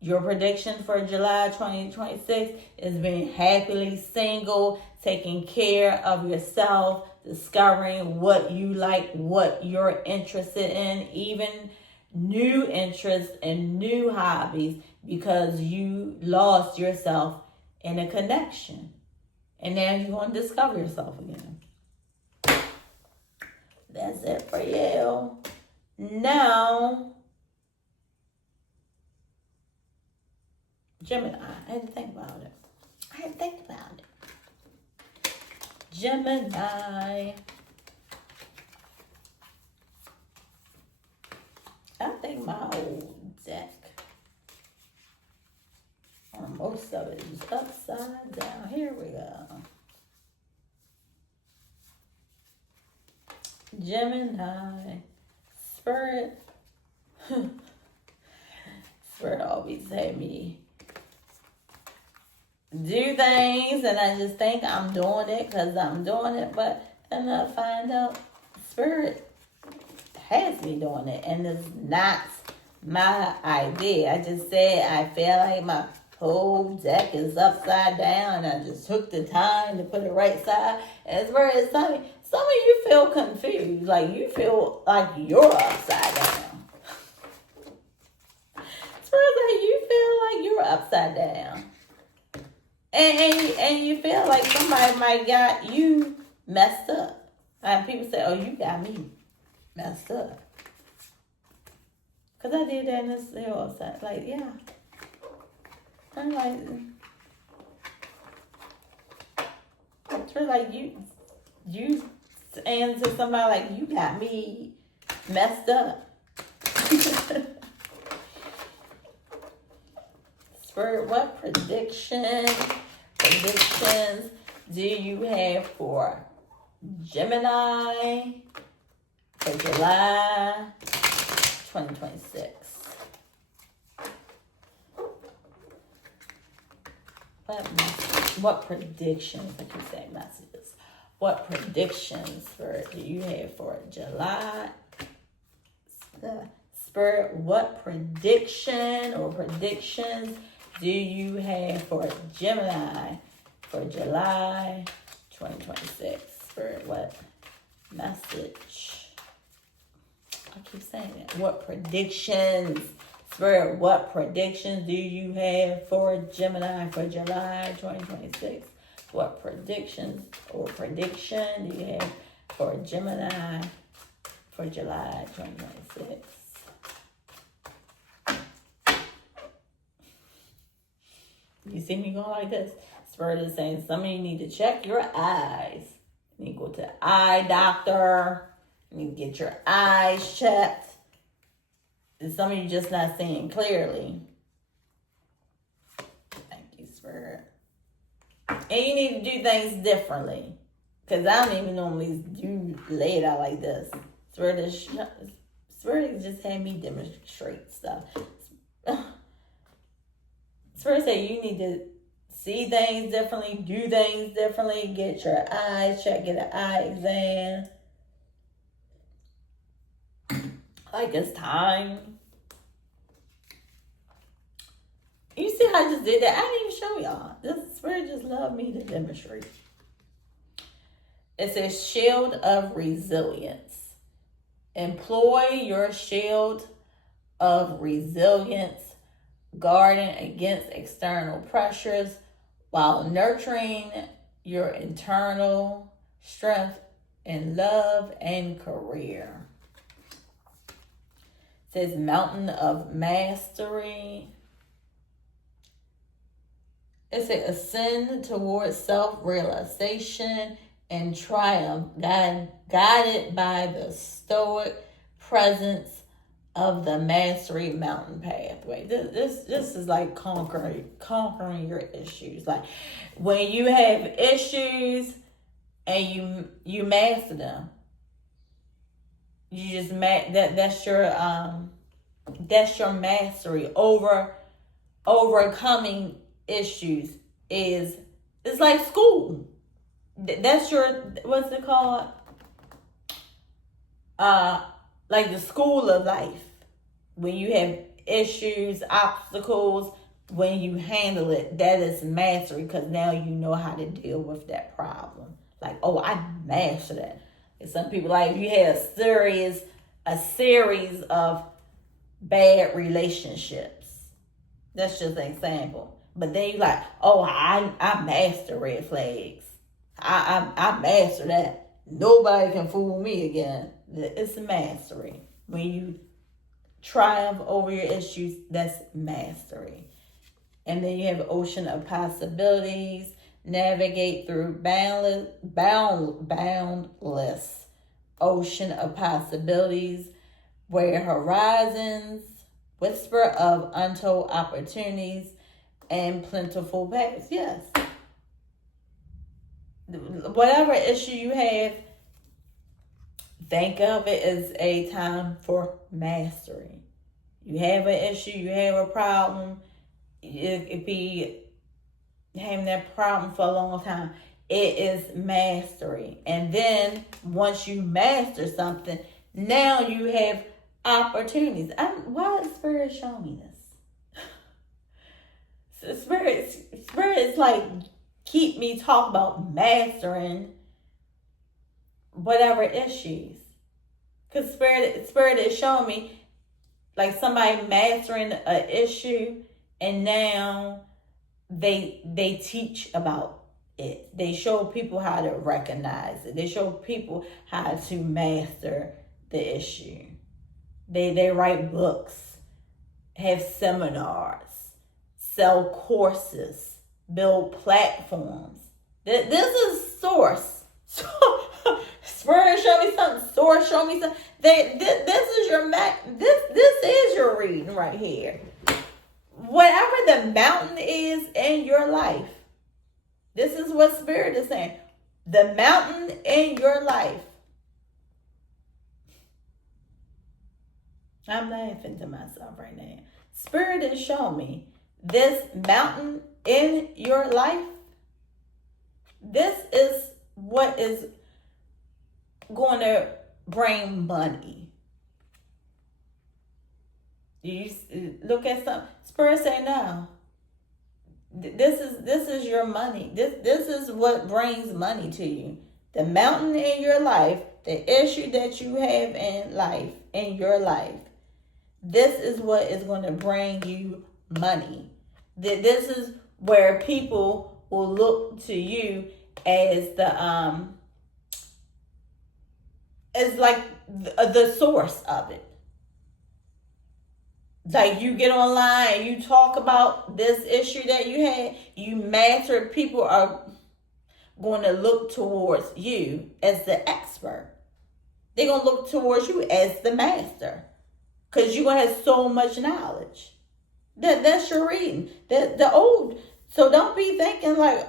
your prediction for July 2026 is being happily single, taking care of yourself, discovering what you like, what you're interested in, even new interests and new hobbies, because you lost yourself in a connection. And now you're going to discover yourself again. That's it for you. Now, Gemini. I had to think about it. Gemini. I think my old deck, or most of it, is upside down. Here we go. Gemini. Spirit. Spirit always had me do things, and I just think I'm doing it because I'm doing it, but then I find out Spirit has me doing it, and it's not my idea. I just said I feel like my whole deck is upside down, and I just took the time to put it right side. And Spirit is telling me, some of you feel confused, like you feel like you're upside down. Spirit like you feel like you're upside down. And you feel like somebody might got you messed up. And people say, oh, you got me messed up. Because I did that in this whole side. Like, yeah. I'm like, it's really like you saying to somebody like, you got me messed up. Spirit, what predictions do you have for Gemini for July 2026? What predictions, I keep saying messages. What predictions do you have for July? Spirit, what prediction or predictions do you have for Gemini for July 2026? Spirit, what message? I keep saying it. What predictions? Spirit, what predictions do you have for Gemini for July 2026? What predictions or prediction do you have for Gemini for July 2026? You see me going like this? Spirit is saying some of you need to check your eyes. You need to go to the eye doctor. You need to get your eyes checked. And some of you just not seeing clearly. Thank you, Spirit. And you need to do things differently. Because I don't even normally do lay it out like this. Spirit just had me demonstrate stuff. Spirit said you need to see things differently, do things differently, get your eyes checked, get an eye exam. Like it's time. see how I just did that? I didn't even show y'all. This Spirit just loved me to demonstrate. It says shield of resilience. Employ your shield of resilience, guarding against external pressures while nurturing your internal strength in love and career. It says mountain of mastery. It says ascend towards self-realization and triumph, guided by the stoic presence of the mastery mountain pathway. This is like conquering your issues. Like when you have issues and you master them, you just that's your mastery over overcoming issues. It's like school. That's your, what's it called? Like the school of life. When you have issues, obstacles, when you handle it, that is mastery, because now you know how to deal with that problem. Like, oh, I mastered it. And some people, like, if you had a series of bad relationships, that's just an example. But then you like, oh, I master red flags. I master that. Nobody can fool me again. It's mastery. When you triumph over your issues, that's mastery. And then you have ocean of possibilities. Navigate through boundless ocean of possibilities, where horizons whisper of untold opportunities and plentiful paths. Yes. Whatever issue you have, think of it as a time for mastery. You have an issue, you have a problem, it could be having that problem for a long time. It is mastery. And then once you master something, now you have opportunities. Why is Spirit showing me this? So Spirit is like, keep me talk about mastering whatever issues. Because Spirit is showing me like somebody mastering an issue, and now they teach about it. They show people how to recognize it. They show people how to master the issue. They write books, have seminars, sell courses, build platforms. This is source. Spirit show me something. Source show me something. This is your this is your reading right here. Whatever the mountain is in your life, this is what Spirit is saying. The mountain in your life. I'm laughing to myself right now. Spirit is showing me this mountain in your life. This is what is going to bring money. You look at some Spirit say no. This is your money. This is what brings money to you. The mountain in your life, the issue that you have in your life. This is what is going to bring you money. This is where people will look to you as as like the source of it. Like you get online, you talk about this issue that you had, you master it, people are going to look towards you as the expert. They're going to look towards you as the master, because you're going to have so much knowledge. That's your reading. So don't be thinking like,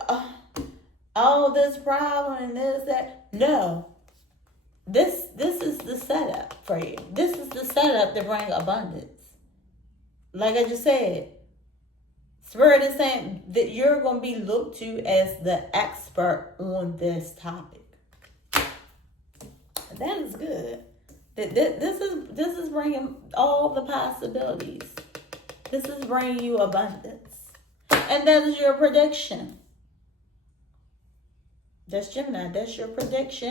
oh, this problem and this, that. No. This is the setup for you. This is the setup to bring abundance. Like I just said, Spirit is saying that you're going to be looked to as the expert on this topic. That is good. This is bringing all the possibilities. This is bringing you abundance. And that is your prediction. That's Gemini. That's your prediction.